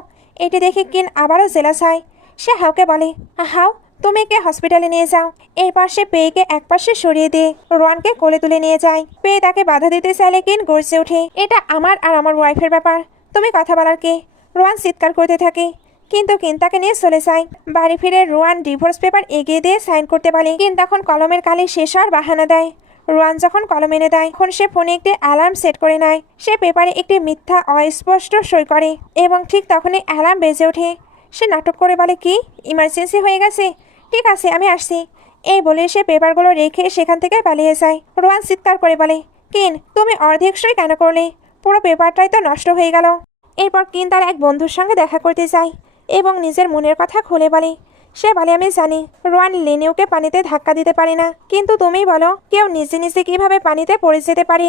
এটি দেখে কিন আবারও জেলাস হয়। সে হাওকে বলে, হাও তুমি একে হসপিটালে নিয়ে যাও। এরপর সে পেয়েকে একপাশে সরিয়ে দিয়ে রোয়ানকে কোলে তুলে নিয়ে যায়। পেয়ে তাকে বাধা দিতে চাইলে কিন গর্জে ওঠে, এটা আমার আর আমার ওয়াইফের ব্যাপার, তুমি কথা বলার কে? রোয়ান চিৎকার করতে থাকে, কিন্তু কিন তাকে নিয়ে চলে যায়। বাড়ি ফিরে রোয়ান ডিভোর্স পেপার এগিয়ে দিয়ে সাইন করতে পারে। কিন তখন কলমের কালি শেষ হওয়ার বাহানা দেয়। রোয়ান যখন কলম এনে দেয় তখন সে ফোনে একটি অ্যালার্ম সেট করে নেয়। সে পেপারে একটি মিথ্যা অস্পষ্ট সই করে এবং ঠিক তখনই অ্যালার্ম বেজে ওঠে। সে নাটক করে বলে, কি ইমার্জেন্সি হয়ে গেছে? ঠিক আছে, আমি আসছি। এই বলে সে পেপারগুলো রেখে সেখান থেকে পালিয়ে যায়। রোয়ান চিৎকার করে বলে, কিন তুমি অর্ধেক সই কেন করলে? পুরো পেপারটাই তো নষ্ট হয়ে গেল। এরপর কিন তার এক বন্ধুর সঙ্গে দেখা করতে যায় এবং নিজের মনের কথা খুলে বলে। সে বলে, আমি জানি রোয়ান লিনিউকে পানিতে ধাক্কা দিতে পারে না, কিন্তু তুমি বলো কেউ নিজে নিজে কিভাবে পানিতে পড়ে যেতে পারে?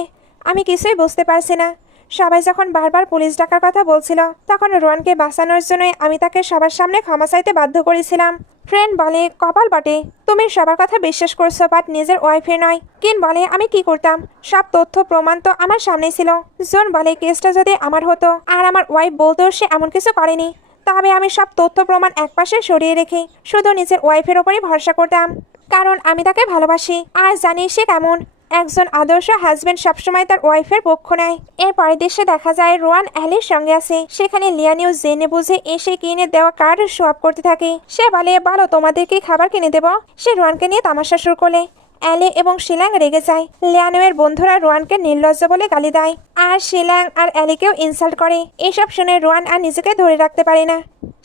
আমি কিছুই বুঝতে পারছি না। সবাই যখন বারবার পুলিশ ডাকার কথা বলছিল তখন রোয়ানকে বাঁচানোর জন্যই আমি তাকে সবার সামনে ক্ষমা চাইতে বাধ্য করেছিলাম। ফ্রেন্ড বলে, কপাল বটে, তুমি সবার কথা বিশ্বাস করছো বাট নিজের ওয়াইফের নয়। কিন বলে, আমি কি করতাম? সব তথ্য প্রমাণ তো আমার সামনে ছিল। জন বলে, কেসটা যদি আমার হতো আর আমার ওয়াইফ বলতো সে এমন কিছু করেনি, তবে আমি সব তথ্য প্রমাণ একপাশে সরিয়ে রেখে শুধু নিজের ওয়াইফের ওপরই ভরসা করতাম, কারণ আমি তাকে ভালোবাসি আর জানি সে কেমন। একজন আদর্শ হাজবেন্ড সবসময় তার ওয়াইফের পক্ষ নেয়। এর পরের দৃশ্যে দেখা যায় রোয়ান অ্যালির সঙ্গে আছে। সেখানে লিয়ানিও জেনে বুঝে এসে কিনে দেওয়া কার্ড শো আপ করতে থাকে। সে বলে, বলো তোমাদের কি খাবার কিনে দেব? সে রোয়ানকে নিয়ে তামাশা শুরু করলে। অ্যালি এবং শিলাং রেগে যায়। লিয়ানোয়ের বন্ধুরা রোয়ানকে নির্লজ্জ বলে গালি দেয় আর শিলাং আর অ্যালিকেও ইনসাল্ট করে। এসব শুনে রোয়ান আর নিজেকে ধরে রাখতে পারে না।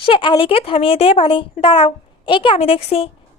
সে অ্যালিকে থামিয়ে দিয়ে বলে, দাঁড়াও, একে আমি দেখছি।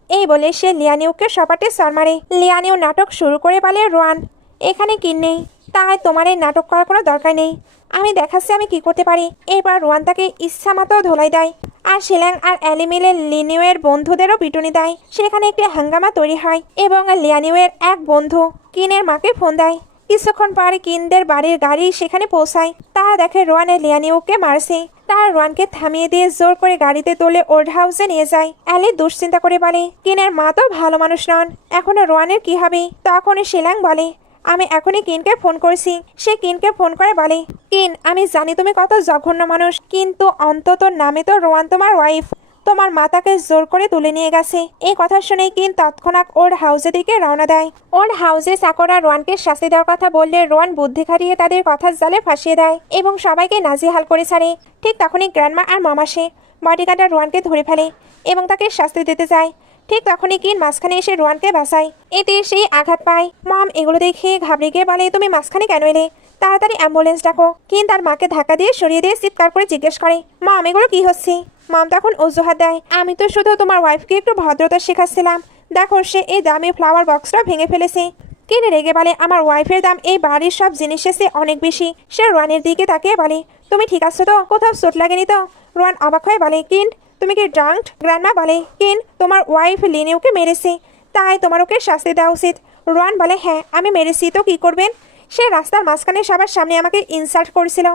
এই বলে সে লিয়ানিউকে সপাটে সর মারে। লিয়ানিউ নাটক শুরু করে বলে, রোয়ান এখানে কিন নেই, তাই তোমার এই নাটক করার কোনো দরকার নেই, আমি দেখাচ্ছি আমি কি করতে পারি। এরপর রোয়ান তাকে ইচ্ছা মতো ধোলাই দেয় আর শিলাং আর অ্যালি মিলে লিনিউয়ের বন্ধুদেরও পিটুনি দেয়। সেখানে একটি হাঙ্গামা তৈরি হয় এবং লিয়ানিউয়ের এক বন্ধু কিনের মাকে ফোন দেয়। কিছুক্ষণ পরে কিনদের বাড়ির গাড়ি সেখানে পৌঁছায়। তারা দেখে রোয়ানে লিয়ানিউকে মারছে। তারা রোয়ানকে থামিয়ে দিয়ে জোর করে গাড়িতে তুলে ওল্ড হাউসে নিয়ে যায়। অ্যালি দুশ্চিন্তা করে বলে, কিনের মা তো ভালো মানুষ নন, এখনো রোয়ানের কি হবে? তখন শিলাং বলে, আমি এখনই কিনকে ফোন করছি। সে কিনকে ফোন করে বলে, কিন আমি জানি তুমি কত জঘন্য মানুষ, কিন্তু অন্তত নামে তো রোয়ান তোমার ওয়াইফ, তোমার মাতাকে জোর করে তুলে নিয়ে গেছে। এই কথা শুনেই কিন তৎক্ষণাৎ ওল্ড হাউসের দিকে রওনা দেয়। ওল্ড হাউসে চাকররা রোয়ানকে শাস্তি দেওয়ার কথা বললে রোয়ান বুদ্ধি খাটিয়ে তাদের কথার জালে ফাঁসিয়ে দেয় এবং সবাইকে নাজেহাল করে ছাড়ে। ঠিক তখনই গ্র্যান্ডমা আর মামাসে বডিগার্ডরা রোয়ানকে ধরে ফেলে এবং তাকে শাস্তি দিতে যায়। ঠিক তখনই কিন মাঝখানে এসে রোয়ানকে বাঁচায়। এতে সেই আঘাত পায়। মম এগুলো দেখে ঘাবড়ে গিয়ে বলে, তুমি মাঝখানে কেন এলে? তাড়াতাড়ি অ্যাম্বুলেন্স ডাকো। কিন তার মাকে ধাক্কা দিয়ে সরিয়ে দিয়ে চিৎকার করে জিজ্ঞেস করে, মম এগুলো কি হচ্ছে? মম তখন অজুহাত দেয়, আমি তো শুধু তোমার ওয়াইফকে একটু ভদ্রতা শেখাচ্ছিলাম, দেখো সে এই দামি ফ্লাওয়ার বক্সটা ভেঙে ফেলেছে। কিন রেগে বলে, আমার ওয়াইফের দাম এই বাড়ির সব জিনিসের চেয়ে অনেক বেশি। সে রোয়ানের দিকে তাকিয়ে বলে, তুমি ঠিক আছো তো? কোথাও চোট লাগেনি তো? রোয়ান অবাক হয়ে বলে, কিন তুমি কি ড্রাঙ্কড? গ্র্যান্ডমা বলে, কিন তোমার ওয়াইফ লিনিওকে মেরেছে, তাই তোমার ওকে শাস্তি দেওয়া উচিত। রোয়ান বলে, হ্যাঁ আমি মেরেছি, তো কি করবেন? সে রাস্তার মাঝখানে সবার সামনে আমাকে ইনসাল্ট করেছিল,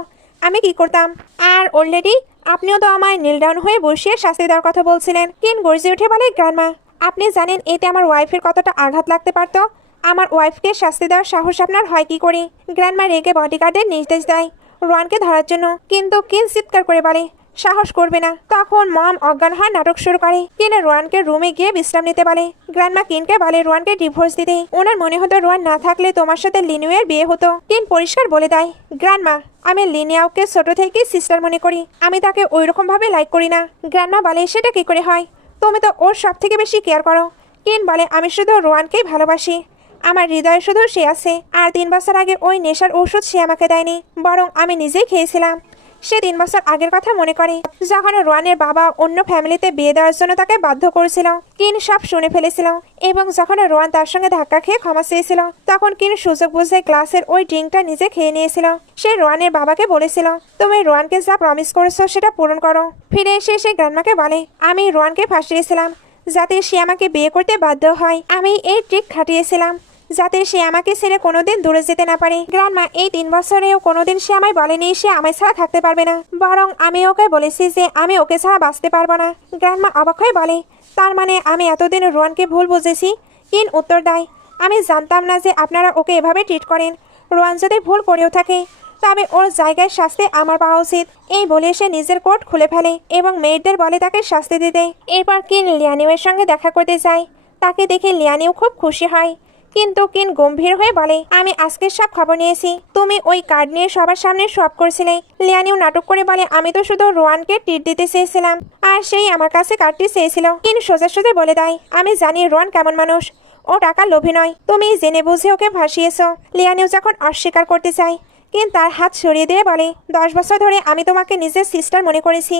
আমি কি করতাম? আর অলরেডি আপনিও তো আমায় নীল ডাউন হয়ে বসিয়ে শাস্তি দেওয়ার কথা বলছিলেন। কিন গর্জে উঠে বলে, গ্র্যান্ডমা আপনি জানেন এতে আমার ওয়াইফের কতটা আঘাত লাগতে পারতো? আমার ওয়াইফকে শাস্তি দেওয়ার সাহস আপনার হয় কি করে? গ্র্যান্ডমা রেগে বডিগার্ডের নির্দেশ দেয় রোয়ানকে ধরার জন্য, কিন্তু কিন চিৎকার করে বলে, সাহস করবে না। তখন মম অজ্ঞান হয় নাটক শুরু করে। কিন রোয়ানকে রুমে গিয়ে বিশ্রাম নিতে বলে। গ্র্যান্ডমা কিনকে বলে রোয়ানকে ডিভোর্স দিতে। ওনার মনে হতো রোয়ান না থাকলে তোমার সাথে লিনিউয়ের বিয়ে হতো। কিন পরিষ্কার বলে দেয়, গ্র্যান্ডমা আমি লিনিয়াওকে ছোট থেকেই সিস্টার মনে করি, আমি তাকে ওইরকম ভাবে লাইক করি না। গ্র্যান্ডমা বলে, সেটা কি করে হয়? তুমি তো ওর সব থেকে বেশি কেয়ার করো। কিন বলে, আমি শুধু রোয়ানকেই ভালোবাসি, আমার হৃদয়ে শুধু সে আছে। আর 3 বছর আগে ওই নেশার ওষুধ সে আমাকে দেয়নি, বরং আমি নিজেই খেয়েছিলাম। সে 3 বছর আগের কথা মনে করে, যখন রোয়ানের বাবা অন্য ফ্যামিলিতে বিয়ে দেওয়ার জন্য তাকে বাধ্য করেছিল। কিন সব শুনে ফেলেছিল, এবং যখন রোয়ান তার সঙ্গে ধাক্কা খেয়ে ক্ষমা চেয়েছিল, তখন কিন সুযোগ বুঝে গ্লাসের ওই ড্রিঙ্কটা নিজে খেয়ে নিয়েছিল। সে রোয়ানের বাবাকে বলেছিল, তুমি রোয়ানকে যা প্রমিস করেছো সেটা পূরণ করো। ফিরে এসে সে গ্র্যান্ডমাকে বলে, আমি রোয়ানকে ফাঁসিয়েছিলাম যাতে সে আমাকে বিয়ে করতে বাধ্য হয়। আমি এই ট্রিক খাটিয়েছিলাম যাতে সে আমাকে ছেড়ে কোনোদিন দূরে যেতে না পারে। গ্র্যান্ডমা এই 3 বছরেও কোনোদিন সে আমায় বলেনি সে আমায় ছাড়া থাকতে পারবে না, বরং আমি ওকে বলেছি যে আমি ওকে ছাড়া বাঁচতে পারবো না। গ্র্যান্ডমা অবাক হয়ে বলে, তার মানে আমি এতদিন রোয়ানকে ভুল বুঝেছি? কিন উত্তর দেয়, আমি জানতাম না যে আপনারা ওকে এভাবে ট্রিট করেন। রোয়ান যদি ভুল করেও থাকে তবে ওর জায়গায় শাস্তি আমার পাওয়া উচিত। এই বলে সে নিজের কোট খুলে ফেলে এবং মেয়েদের বলে তাকে শাস্তি দিতে। এরপর কিন লিয়ানিউয়ের সঙ্গে দেখা করতে যায়। তাকে দেখে লিয়ানিউ খুব খুশি হয়, কিন্তু কিন গম্ভীর হয়ে বলে, আমি আজকে সব খবর নিয়েছি, তুমি ওই কার্ড নিয়ে সবার সামনে সব করছিলে। লিয়ানিউ নাটক করে বলে, আমি তো শুধু রোয়ানকে ট্রিট দিতে চেয়েছিলাম, আর সেই আমার কাছে কার্ডটি চেয়েছিল। কিন সোজা সোজা বলে দেয়, আমি জানি রোয়ান কেমন মানুষ, ও টাকার লোভী নয়, তুমি জেনে বুঝে ওকে ভাসিয়েছ। লিয়ানিউ যখন অস্বীকার করতে চায়, কিন তার হাত সরিয়ে দিয়ে বলে, 10 বছর ধরে আমি তোমাকে নিজের সিস্টার মনে করেছি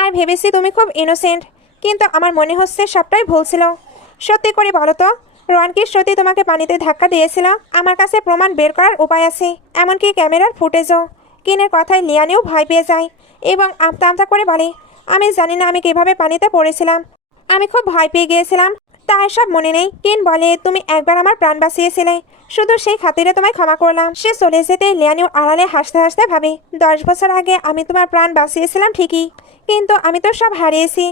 আর ভেবেছি তুমি খুব ইনোসেন্ট, কিন্তু আমার মনে হচ্ছে সবটাই ভুল ছিল। সত্যি করে বলো তো, রোয়ান কি সত্যি তোমাকে পানিতে ধাক্কা দিয়েছিল? আমার কাছে প্রমাণ বের করার উপায় আছে, এমনকি ক্যামেরার ফুটেজও। কিনের কথায় লিয়ানিও ভয় পেয়ে যায় এবং আমতা আমতা করে বলে, আমি জানি না আমি কিভাবে পানিতে পড়েছিলাম, আমি খুব ভয় পেয়ে গিয়েছিলাম, তার সব মনে নেই। কিন বলে, তুমি একবার আমার প্রাণ বাঁচিয়েছিলে, শুধু সেই খাতিরে তোমায় ক্ষমা করলাম। সে চলে যেতে লিয়ানিও আড়ালে হাসতে হাসতে ভাবে, 10 বছর আগে আমি তোমার প্রাণ বাঁচিয়েছিলাম ঠিকই, কিন্তু আমি তো সব হারিয়েছি।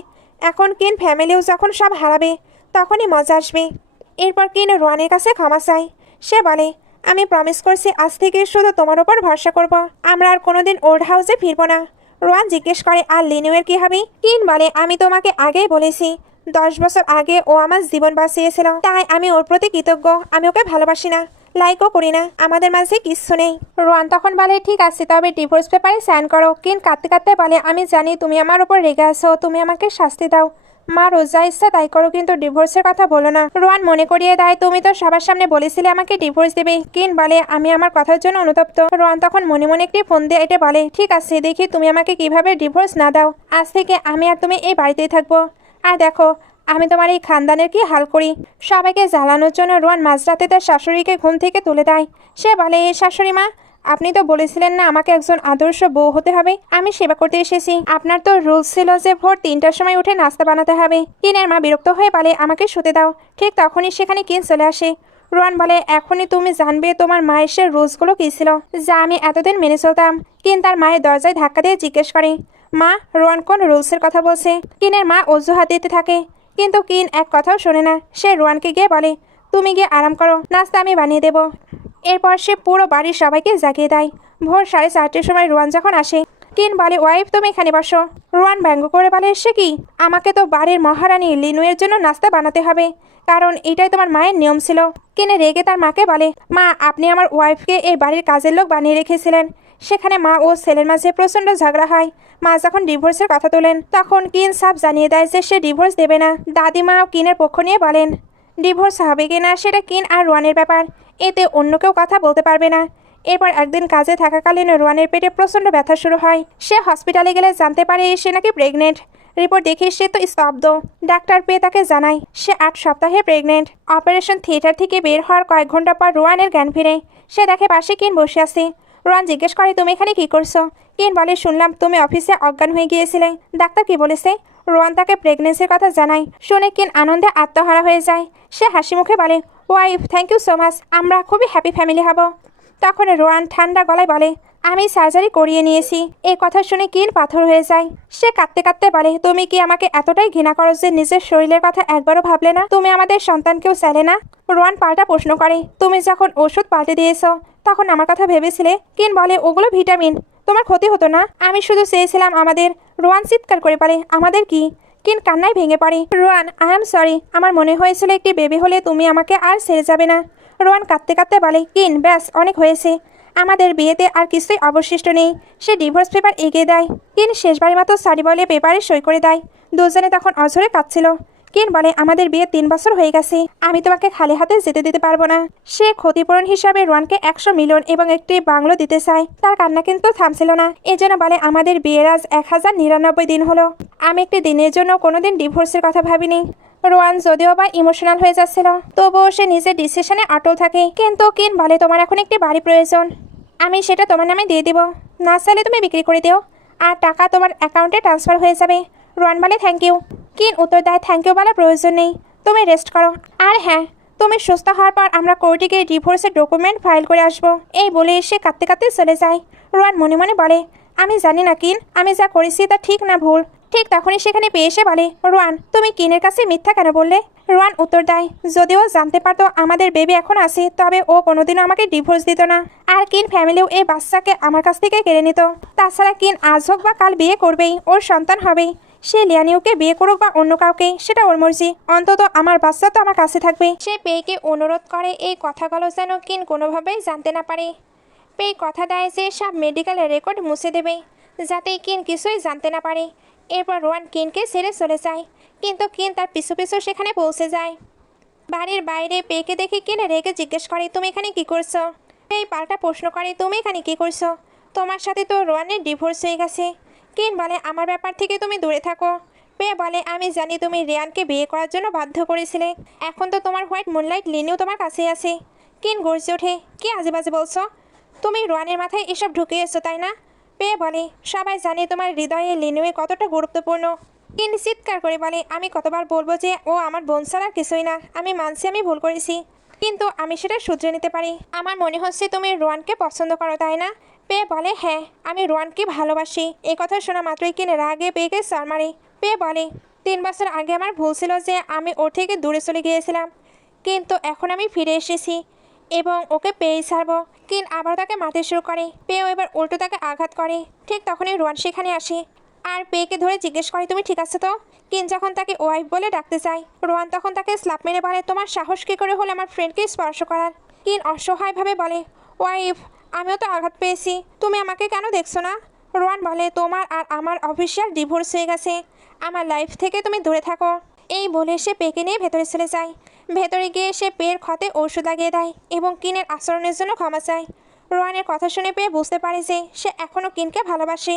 এখন কিন ফ্যামিলিও যখন সব হারাবে তখনই মজা আসবে। এরপর কিন রোয়ানের কাছে ক্ষমা চায়। সে বলে, আমি প্রমিস করছি আজ থেকে শুধু তোমার ওপর ভরসা করব, আমরা আর কোনোদিন ওল্ড হাউসে ফিরবো না। রোয়ান জিজ্ঞেস করে, আর লিনিউয়ের কি হবে? কিন বলে, আমি তোমাকে আগেই বলেছি 10 বছর আগে ও আমার জীবন বাঁচিয়েছিল, তাই আমি ওর প্রতি কৃতজ্ঞ। আমি ওকে ভালোবাসি না, লাইকও করি না, আমাদের মাঝে কিচ্ছু নেই। রোয়ান তখন বলে, ঠিক আছে, তবে ডিভোর্স পেপারে সাইন করো। কিন কাঁদতে কাঁদতে বলে, আমি জানি তুমি আমার উপর রেগে আছো, তুমি আমাকে শাস্তি দাও, মা রোজা ইচ্ছা তাই করো, কিন্তু ডিভোর্সের কথা বলো না। রোয়ান মনে করিয়ে দেয়, তুমি তো সবার সামনে বলেছিলে আমাকে ডিভোর্স দেবে। কিন বলে, আমি আমার কথার জন্য অনুতপ্ত। রোয়ান তখন মনে মনে একটি ফোন দিয়ে এটা বলে, ঠিক আছে, দেখি তুমি আমাকে কিভাবে ডিভোর্স না দাও। আজ থেকে আমি আর তুমি এই বাড়িতেই থাকবো। আর দেখো আমি তোমার এই খানদানের কি হাল করি। সবাইকে জ্বালানোর জন্য রোয়ান মাঝরাতে তার শাশুড়িকে ঘুম থেকে তুলে দেয়। সে বলে, শাশুড়ি মা, আপনি তো বলেছিলেন না আমাকে একজন আদর্শ বউ হতে হবে, আমি সেবা করতে এসেছি। আপনার তো রুলস ছিল যে ভোর 3টার সময় উঠে নাস্তা বানাতে হবে। কিনের মা বিরক্ত হয়ে বলে, আমাকে শুতে দাও। ঠিক তখনই সেখানে কিন চলে আসে। রোয়ান বলে, এখনই তুমি জানবে তোমার মায়ের সে রুলসগুলো কী ছিল যা আমি এতদিন মেনে চলতাম। কিন তার মায়ের দরজায় ধাক্কা দিয়ে জিজ্ঞেস করে, মা, রোয়ান কোন রুলসের কথা বলছে? কিনের মা অজুহাত দিতে থাকে, কিন্তু কিন এক কথাও শোনে না। সে রোয়ানকে গিয়ে বলে, তুমি গিয়ে আরাম করো, নাস্তা আমি বানিয়ে দেবো। এরপর সে পুরো বাড়ির সবাইকে জাগিয়ে দেয়। ভোর 4:30টার সময় রোয়ান যখন আসে, কিন বলে, ওয়াইফ তুমি এখানে বসো। রোয়ান ব্যঙ্গ করে বলে, সে কি? আমাকে তো বাড়ির মহারানী লিনুয়ের জন্য নাস্তা বানাতে হবে, কারণ এটাই তোমার মায়ের নিয়ম ছিল। কিনে রেগে তার মাকে বলে, মা, আপনি আমার ওয়াইফকে এই বাড়ির কাজের লোক বানিয়ে রেখেছিলেন। সেখানে মা ও ছেলের মাঝে প্রচণ্ড ঝগড়া হয়। মা যখন ডিভোর্সের কথা তোলেন তখন কিন সাফ জানিয়ে দেয় যে সে ডিভোর্স দেবে না। দাদিমাও কিনের পক্ষ নিয়ে বলেন, ডিভোর্স হবে কিনা সেটা কিন আর রোয়ানের ব্যাপার, এতে অন্য কেউ কথা বলতে পারবে না। এরপর একদিন কাজে থাকাকালীন রোয়ানের পেটে প্রচণ্ড ব্যথা শুরু হয়। সে হসপিটালে গেলে জানতে পারে সে নাকি প্রেগনেন্ট। রিপোর্ট দেখে সে তো স্তব্ধ। ডাক্তার পেয়ে তাকে জানায় সে 8 সপ্তাহে প্রেগনেন্ট। অপারেশন থিয়েটার থেকে বের হওয়ার কয়েক ঘন্টা পর রোয়ানের জ্ঞান ফিরে। সে দেখে পাশে কিন বসে আছে। রোয়ান জিজ্ঞেস করে, তুমি এখানে কি করছো? কিন বলে, শুনলাম তুমি অফিসে অজ্ঞান হয়ে গিয়েছিলে। ডাক্তার কি বলেছে? রোয়ান তাকে প্রেগনেন্সির কথা জানায়। শুনে কিন আনন্দে আত্মহারা হয়ে যায়। সে হাসি মুখে বলে, wife thank you so much, আমরা খুবই হ্যাপি ফ্যামিলি হব। তখন রোয়ান ঠান্ডা গলায় বলে, আমি সার্জারি করিয়ে নিয়েছি। এই কথা শুনে কিন পাথর হয়ে যায়। সে কাঁদতে কাঁদতে বলে, তুমি কি আমাকে এতটাই ঘৃণা করো যে নিজের শরীরের কথা একবারও ভাবলে না? তুমি আমাদের সন্তানকেও চাইলে না? রোয়ান পাল্টা প্রশ্ন করে, তুমি যখন ওষুধ পাল্টে দিয়েছো তখন আমার কথা ভেবেছিলে? কিন বলে, ওগুলো ভিটামিন, তোমার ক্ষতি হতো না। আমি শুধু চেয়েছিলাম আমাদের। রোয়ান চিৎকার করে বলে, আমাদের কি? কিন কান্নায় ভেঙে পড়ে। রোয়ান, আই এম সরি, আমার মনে হয়েছিল একটি বেবি হলে তুমি আমাকে আর ছেড়ে যাবে না। রোয়ান কাঁদতে কাঁদতে বলে, কিন ব্যাস অনেক হয়েছে, আমাদের বিয়েতে আর কিছুই অবশিষ্ট নেই। সে ডিভোর্স পেপার এগিয়ে দেয়। কিন শেষবারের মতো সরি বলে পেপারে সই করে দেয়। দুজনে তখন অঝরে কাঁদছিল। কিন বলে, আমাদের বিয়ে 3 বছর হয়ে গেছে, আমি তোমাকে খালি হাতে যেতে দিতে পারবো না। সে ক্ষতিপূরণ হিসাবে রোয়ানকে 100 মিলিয়ন এবং একটি বাংলো দিতে চায়। তার কান্না কিন্তু থামছিল না। এজন্য বলে, আমাদের বিয়ের আজ 1099 দিন হলো, আমি একটি দিনের জন্য কোনোদিন ডিভোর্সের কথা ভাবিনি। রোয়ান যদিও বা ইমোশনাল হয়ে যাচ্ছিল, তবুও সে নিজের ডিসিশনে অটল থাকে। কিন্তু কিন বলে, তোমার এখন একটি বাড়ি প্রয়োজন, আমি সেটা তোমার নামে দিয়ে দিব। না চাইলে তুমি বিক্রি করে দিও, আর টাকা তোমার অ্যাকাউন্টে ট্রান্সফার হয়ে যাবে। রোয়ান বলে, থ্যাংক ইউ। কিন উত্তর দেয়, থ্যাংক ইউ বলার প্রয়োজন নেই, তুমি রেস্ট করো। আর হ্যাঁ, তুমি সুস্থ হওয়ার পর আমরা কোর্টে গিয়ে ডিভোর্সের ডকুমেন্ট ফাইল করে আসবো। এই বলে সে কাঁদতে কাঁদতে চলে যায়। রোয়ান মনে মনে বলে, আমি জানি না কিন, আমি যা করেছি তা ঠিক না ভুল। ঠিক তখনই সেখানে পেয়ে এসে বলে, রোয়ান তুমি কিনের কাছে মিথ্যা কেন বললে? রোয়ান উত্তর দেয়, যদিও জানতে পারতো আমাদের বেবি এখন আছে, তবে ও কোনোদিনও আমাকে ডিভোর্স দিত না। আর কিন ফ্যামিলিও এই বাচ্চাকে আমার কাছ থেকে কেড়ে নিত। তাছাড়া কিন আজ হোক বা কাল বিয়ে করবেই, ওর সন্তান হবেই। সে লিয়ানিউকে বিয়ে করুক বা অন্য কাউকে, সেটা ওর মর্জি, অন্তত আমার বাচ্চা তো আমার কাছে থাকবে। সে পেয়েকে অনুরোধ করে এই কথাগুলো যেন কিন কোনোভাবেই জানতে না পারে। পেয়ে কথা দেয় যে সব মেডিকেল রেকর্ড মুছে দেবে, যাতে কিন কিছুই জানতে না পারে। এরপর রোয়ান কিনকে ছেড়ে চলে যায়, কিন্তু কিন তার পিছু পিছু সেখানে পৌঁছে যায়। বাড়ির বাইরে পেয়েকে দেখে কিন রেগে জিজ্ঞেস করে, তুমি এখানে কি করছো? পেয়ে পাল্টা প্রশ্ন করে, তুমি এখানে কি করছো? তোমার সাথে তো রোয়ানের ডিভোর্স হয়ে গেছে। কিন বলে, আমার ব্যাপার থেকে তুমি দূরে থাকো। পেয়ে বলে, আমি জানি তুমি রিয়ানকে বিয়ে করার জন্য বাধ্য করেছিলে, এখন তো তোমার হোয়াইট মুনলাইট লিনিও তোমার কাছেই আছে। কিন গর্জে ওঠে, কি আজে বাজে বলছো? তুমি রোয়ানের মাথায় এসব ঢুকিয়েছো তাই না? পেয়ে বলে, সবাই জানে তোমার হৃদয়ে লিনুয়ে কতটা গুরুত্বপূর্ণ। কিন চিৎকার করে বলে, আমি কতবার বলবো যে ও আমার বোন ছাড়া কিছুই না। আমি মানছি আমি ভুল করেছি, কিন্তু আমি সেটা শুধরে নিতে পারি। আমার মনে হচ্ছে তুমি রোয়ানকে পছন্দ করো তাই না? পেয়ে বলে, হ্যাঁ আমি রোয়ানকে ভালোবাসি। এই কথা শোনা মাত্রই কিন রাগে পেয়েকে সর মারে। পেয়ে বলে, 3 বছর আগে আমার ভুল ছিল যে আমি ওর থেকে দূরে চলে গিয়েছিলাম, কিন্তু এখন আমি ফিরে এসেছি এবং ওকে পেয়েই ছাড়বো। কিন আবার তাকে মারতে শুরু করে। পেয়েও এবার উল্টো তাকে আঘাত করে। ঠিক তখনই রোয়ান সেখানে আসে আর পেয়েকে ধরে জিজ্ঞেস করে, তুমি ঠিক আছে তো? কিন যখন তাকে ওয়াইফ বলে ডাকতে চায়, রোয়ান তখন তাকে স্ল্যাপ মেরে বলে, তোমার সাহস কী করে হলো আমার ফ্রেন্ডকে স্পর্শ করার? কিন অসহায়ভাবে বলে, ওয়াইফ আমিও তো আঘাত পেয়েছি, তুমি আমাকে কেন দেখছো না? রোয়ান বলে, তোমার আর আমার অফিসিয়াল ডিভোর্স হয়ে গেছে, আমার লাইফ থেকে তুমি দূরে থাকো। এই বলে সে পেকে নিয়ে ভেতরে চলে যায়। ভেতরে গিয়ে সে পেয়ের ক্ষতে ঔষধ লাগিয়ে দেয় এবং কিনের আচরণের জন্য ক্ষমা চায়। রোয়ানের কথা শুনে পেয়ে বুঝতে পারে যে সে এখনও কিনকে ভালোবাসে,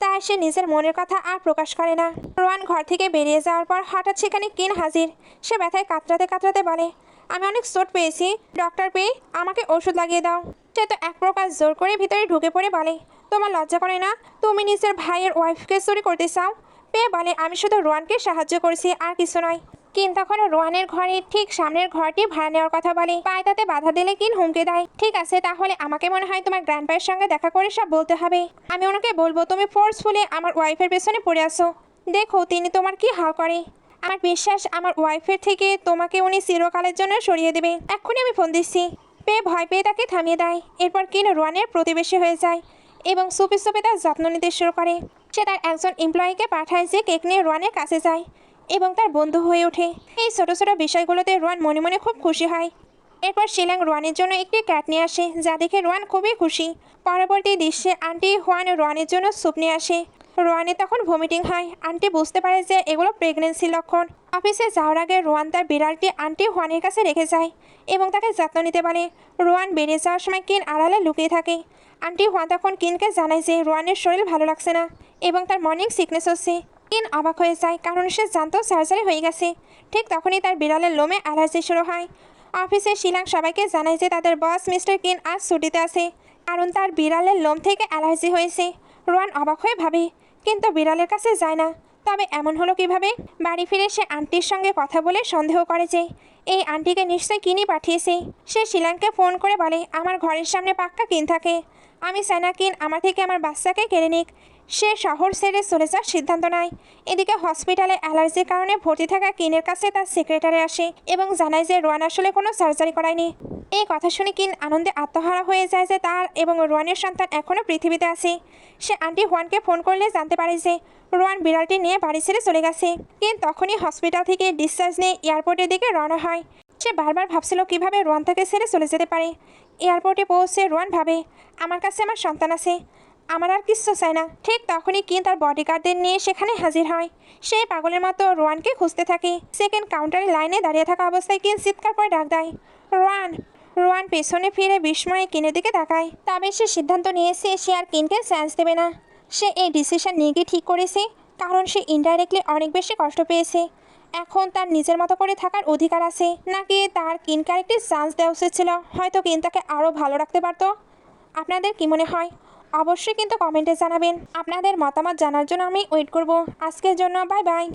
তাই সে নিজের মনের কথা আর প্রকাশ করে না। রোয়ান ঘর থেকে বেরিয়ে যাওয়ার পর হঠাৎ সেখানে কিন হাজির। সে ব্যথায় কাতরাতে কাতরাতে বলে, আমি অনেক চোট পেয়েছি, ডক্টর পেয়ে আমাকে ওষুধ লাগিয়ে দাও। সে তো এক প্রকার জোর করে ভিতরে ঢুকে পড়ে বলে, তোমার লজ্জা করে না? তুমি নিজের ভাইয়ের ওয়াইফকে চুরি করতে চাও? পেয়ে বলে, আমি শুধু রোয়ানকে সাহায্য করছি, আর কিছু নয়। কিন তখন রোয়ানের ঘরের ঠিক সামনের ঘরটি ভাড়া নেওয়ার কথা বলে। পায়ে তাতে বাধা দিলে কিন হুমকে দেয়, ঠিক আছে তাহলে আমাকে মনে হয় তোমার গ্র্যান্ডপায়ের সঙ্গে দেখা করে সব বলতে হবে। আমি ওনাকে বলবো তুমি ফোর্সফুলি আমার ওয়াইফের পেছনে পড়ে আসো, দেখো তিনি তোমার কি হাল করে। আমার বিশ্বাস আমার ওয়াইফের থেকে তোমাকে উনি চিরকালের জন্য সরিয়ে দেবে। এক্ষুনি আমি ফোন দিচ্ছি। পেয়ে ভয় পেয়ে তাকে থামিয়ে দেয়। এরপর কিন রোয়ানের প্রতিবেশী হয়ে যায় এবং সুপি সুপি তার যত্ন নিতে শুরু করে। সে তার একজন এমপ্লয়িকে পাঠায় যে কেক নিয়ে রোয়ানের কাছে যায় এবং তার বন্ধু হয়ে ওঠে। এই ছোটো ছোটো বিষয়গুলোতে রোয়ান মনে মনে খুব খুশি হয়। এরপর শিলাং রোয়ানের জন্য একটি ক্যাট নিয়ে আসে, যা দেখে রোয়ান খুবই খুশি। পরবর্তী দৃশ্যে আন্টি হুয়ান রোয়ানের জন্য স্যুপ নিয়ে আসে। রোয়ানের তখন ভমিটিং হয়। আন্টি বুঝতে পারে যে এগুলো প্রেগনেন্সির লক্ষণ। অফিসে যাওয়ার আগে রোয়ান তার বিড়ালটি আন্টি হুয়ানের কাছে রেখে যায় এবং তাকে যত্ন নিতে বলে। রোয়ান বেরিয়ে যাওয়ার সময় কিন আড়ালে লুকিয়ে থাকে। আন্টি হুয়ান তখন কিনকে জানায় যে রোয়ানের শরীর ভালো লাগছে না এবং তার মর্নিং সিকনেস হচ্ছে। কিন অবাক হয়ে যায়, কারণ সে জানতো সার্জারি হয়ে গেছে। ঠিক তখনই তার বিড়ালের লোমে অ্যালার্জি শুরু হয়। অফিসে শিলাং সবাইকে জানায় যে তাদের বস মিস্টার কিন আজ ছুটিতে আছে, কারণ তার বিড়ালের লোম থেকে অ্যালার্জি হয়েছে। রোয়ান অবাক হয়ে ভাবে, কিন্তু বিড়ালের কাছে যায় না। তবে এমন হলো কিভাবে? বাড়ি ফিরে সে আন্টির সঙ্গে কথা বলে সন্দেহ করে যে এই আন্টিকে নিশ্চয়ই কিনই পাঠিয়েছে। সে শিলাংকে ফোন করে বলে, আমার ঘরের সামনে পাক্কা কিন থাকে, আমি চাই না কিন আমার থেকে আমার বাচ্চাকে কেড়ে নিক। সে শহর ছেড়ে চলে যাওয়ার সিদ্ধান্ত নেয়। এদিকে হসপিটালে অ্যালার্জির কারণে ভর্তি থাকা কিনের কাছে তার সেক্রেটারি আসে এবং জানায় যে রোয়ান আসলে কোনো সার্জারি করায়নি। এই কথা শুনে কিন আনন্দে আত্মহারা হয়ে যায় যে তার এবং রোয়ানের সন্তান এখনও পৃথিবীতে আছে। সে আন্টি হুয়ানকে ফোন করলে জানতে পারে যে রোয়ান বিড়ালটি নিয়ে বাড়ি ছেড়ে চলে গেছে। কিন তখনই হসপিটাল থেকে ডিসচার্জ নিয়ে এয়ারপোর্টের দিকে রওনা হয়। সে বারবার ভাবছিল কিভাবে রোয়ান তাকে ছেড়ে চলে যেতে পারে। এয়ারপোর্টে পৌঁছে রোয়ান ভাবে, আমার কাছে আমার সন্তান আছে, আমার আর কিচ্ছু চাই না। ঠিক তখনই কিন তার বডিগার্ডদের নিয়ে সেখানে হাজির হয়। সে পাগলের মতো রোয়ানকে খুঁজতে থাকে। সেকেন্ড কাউন্টারে লাইনে দাঁড়িয়ে থাকা অবস্থায় কিন চিৎকার করে ডাক দেয়, রোয়ান। রোয়ান পেছনে ফিরে বিস্ময়ে কিনের দিকে তাকায়। তবে সে সিদ্ধান্ত নিয়েছে সে আর কিনকে চান্স দেবে না। সে এই ডিসিশন নিয়ে গিয়ে ঠিক করেছে, কারণ সে ইনডাইরেক্টলি অনেক বেশি কষ্ট পেয়েছে। এখন তার নিজের মতো করে থাকার অধিকার আছে, নাকি তার কিনকে আরেকটি চান্স দেওয়া উচিত ছিল? হয়তো কিন তাকে আরও ভালো রাখতে পারতো। আপনাদের কি মনে হয়? অবশ্যই কিন্তু কমেন্টে জানাবেন। আপনাদের মতামত জানার জন্য আমি ওয়েট করব। আজকের জন্য বাই বাই।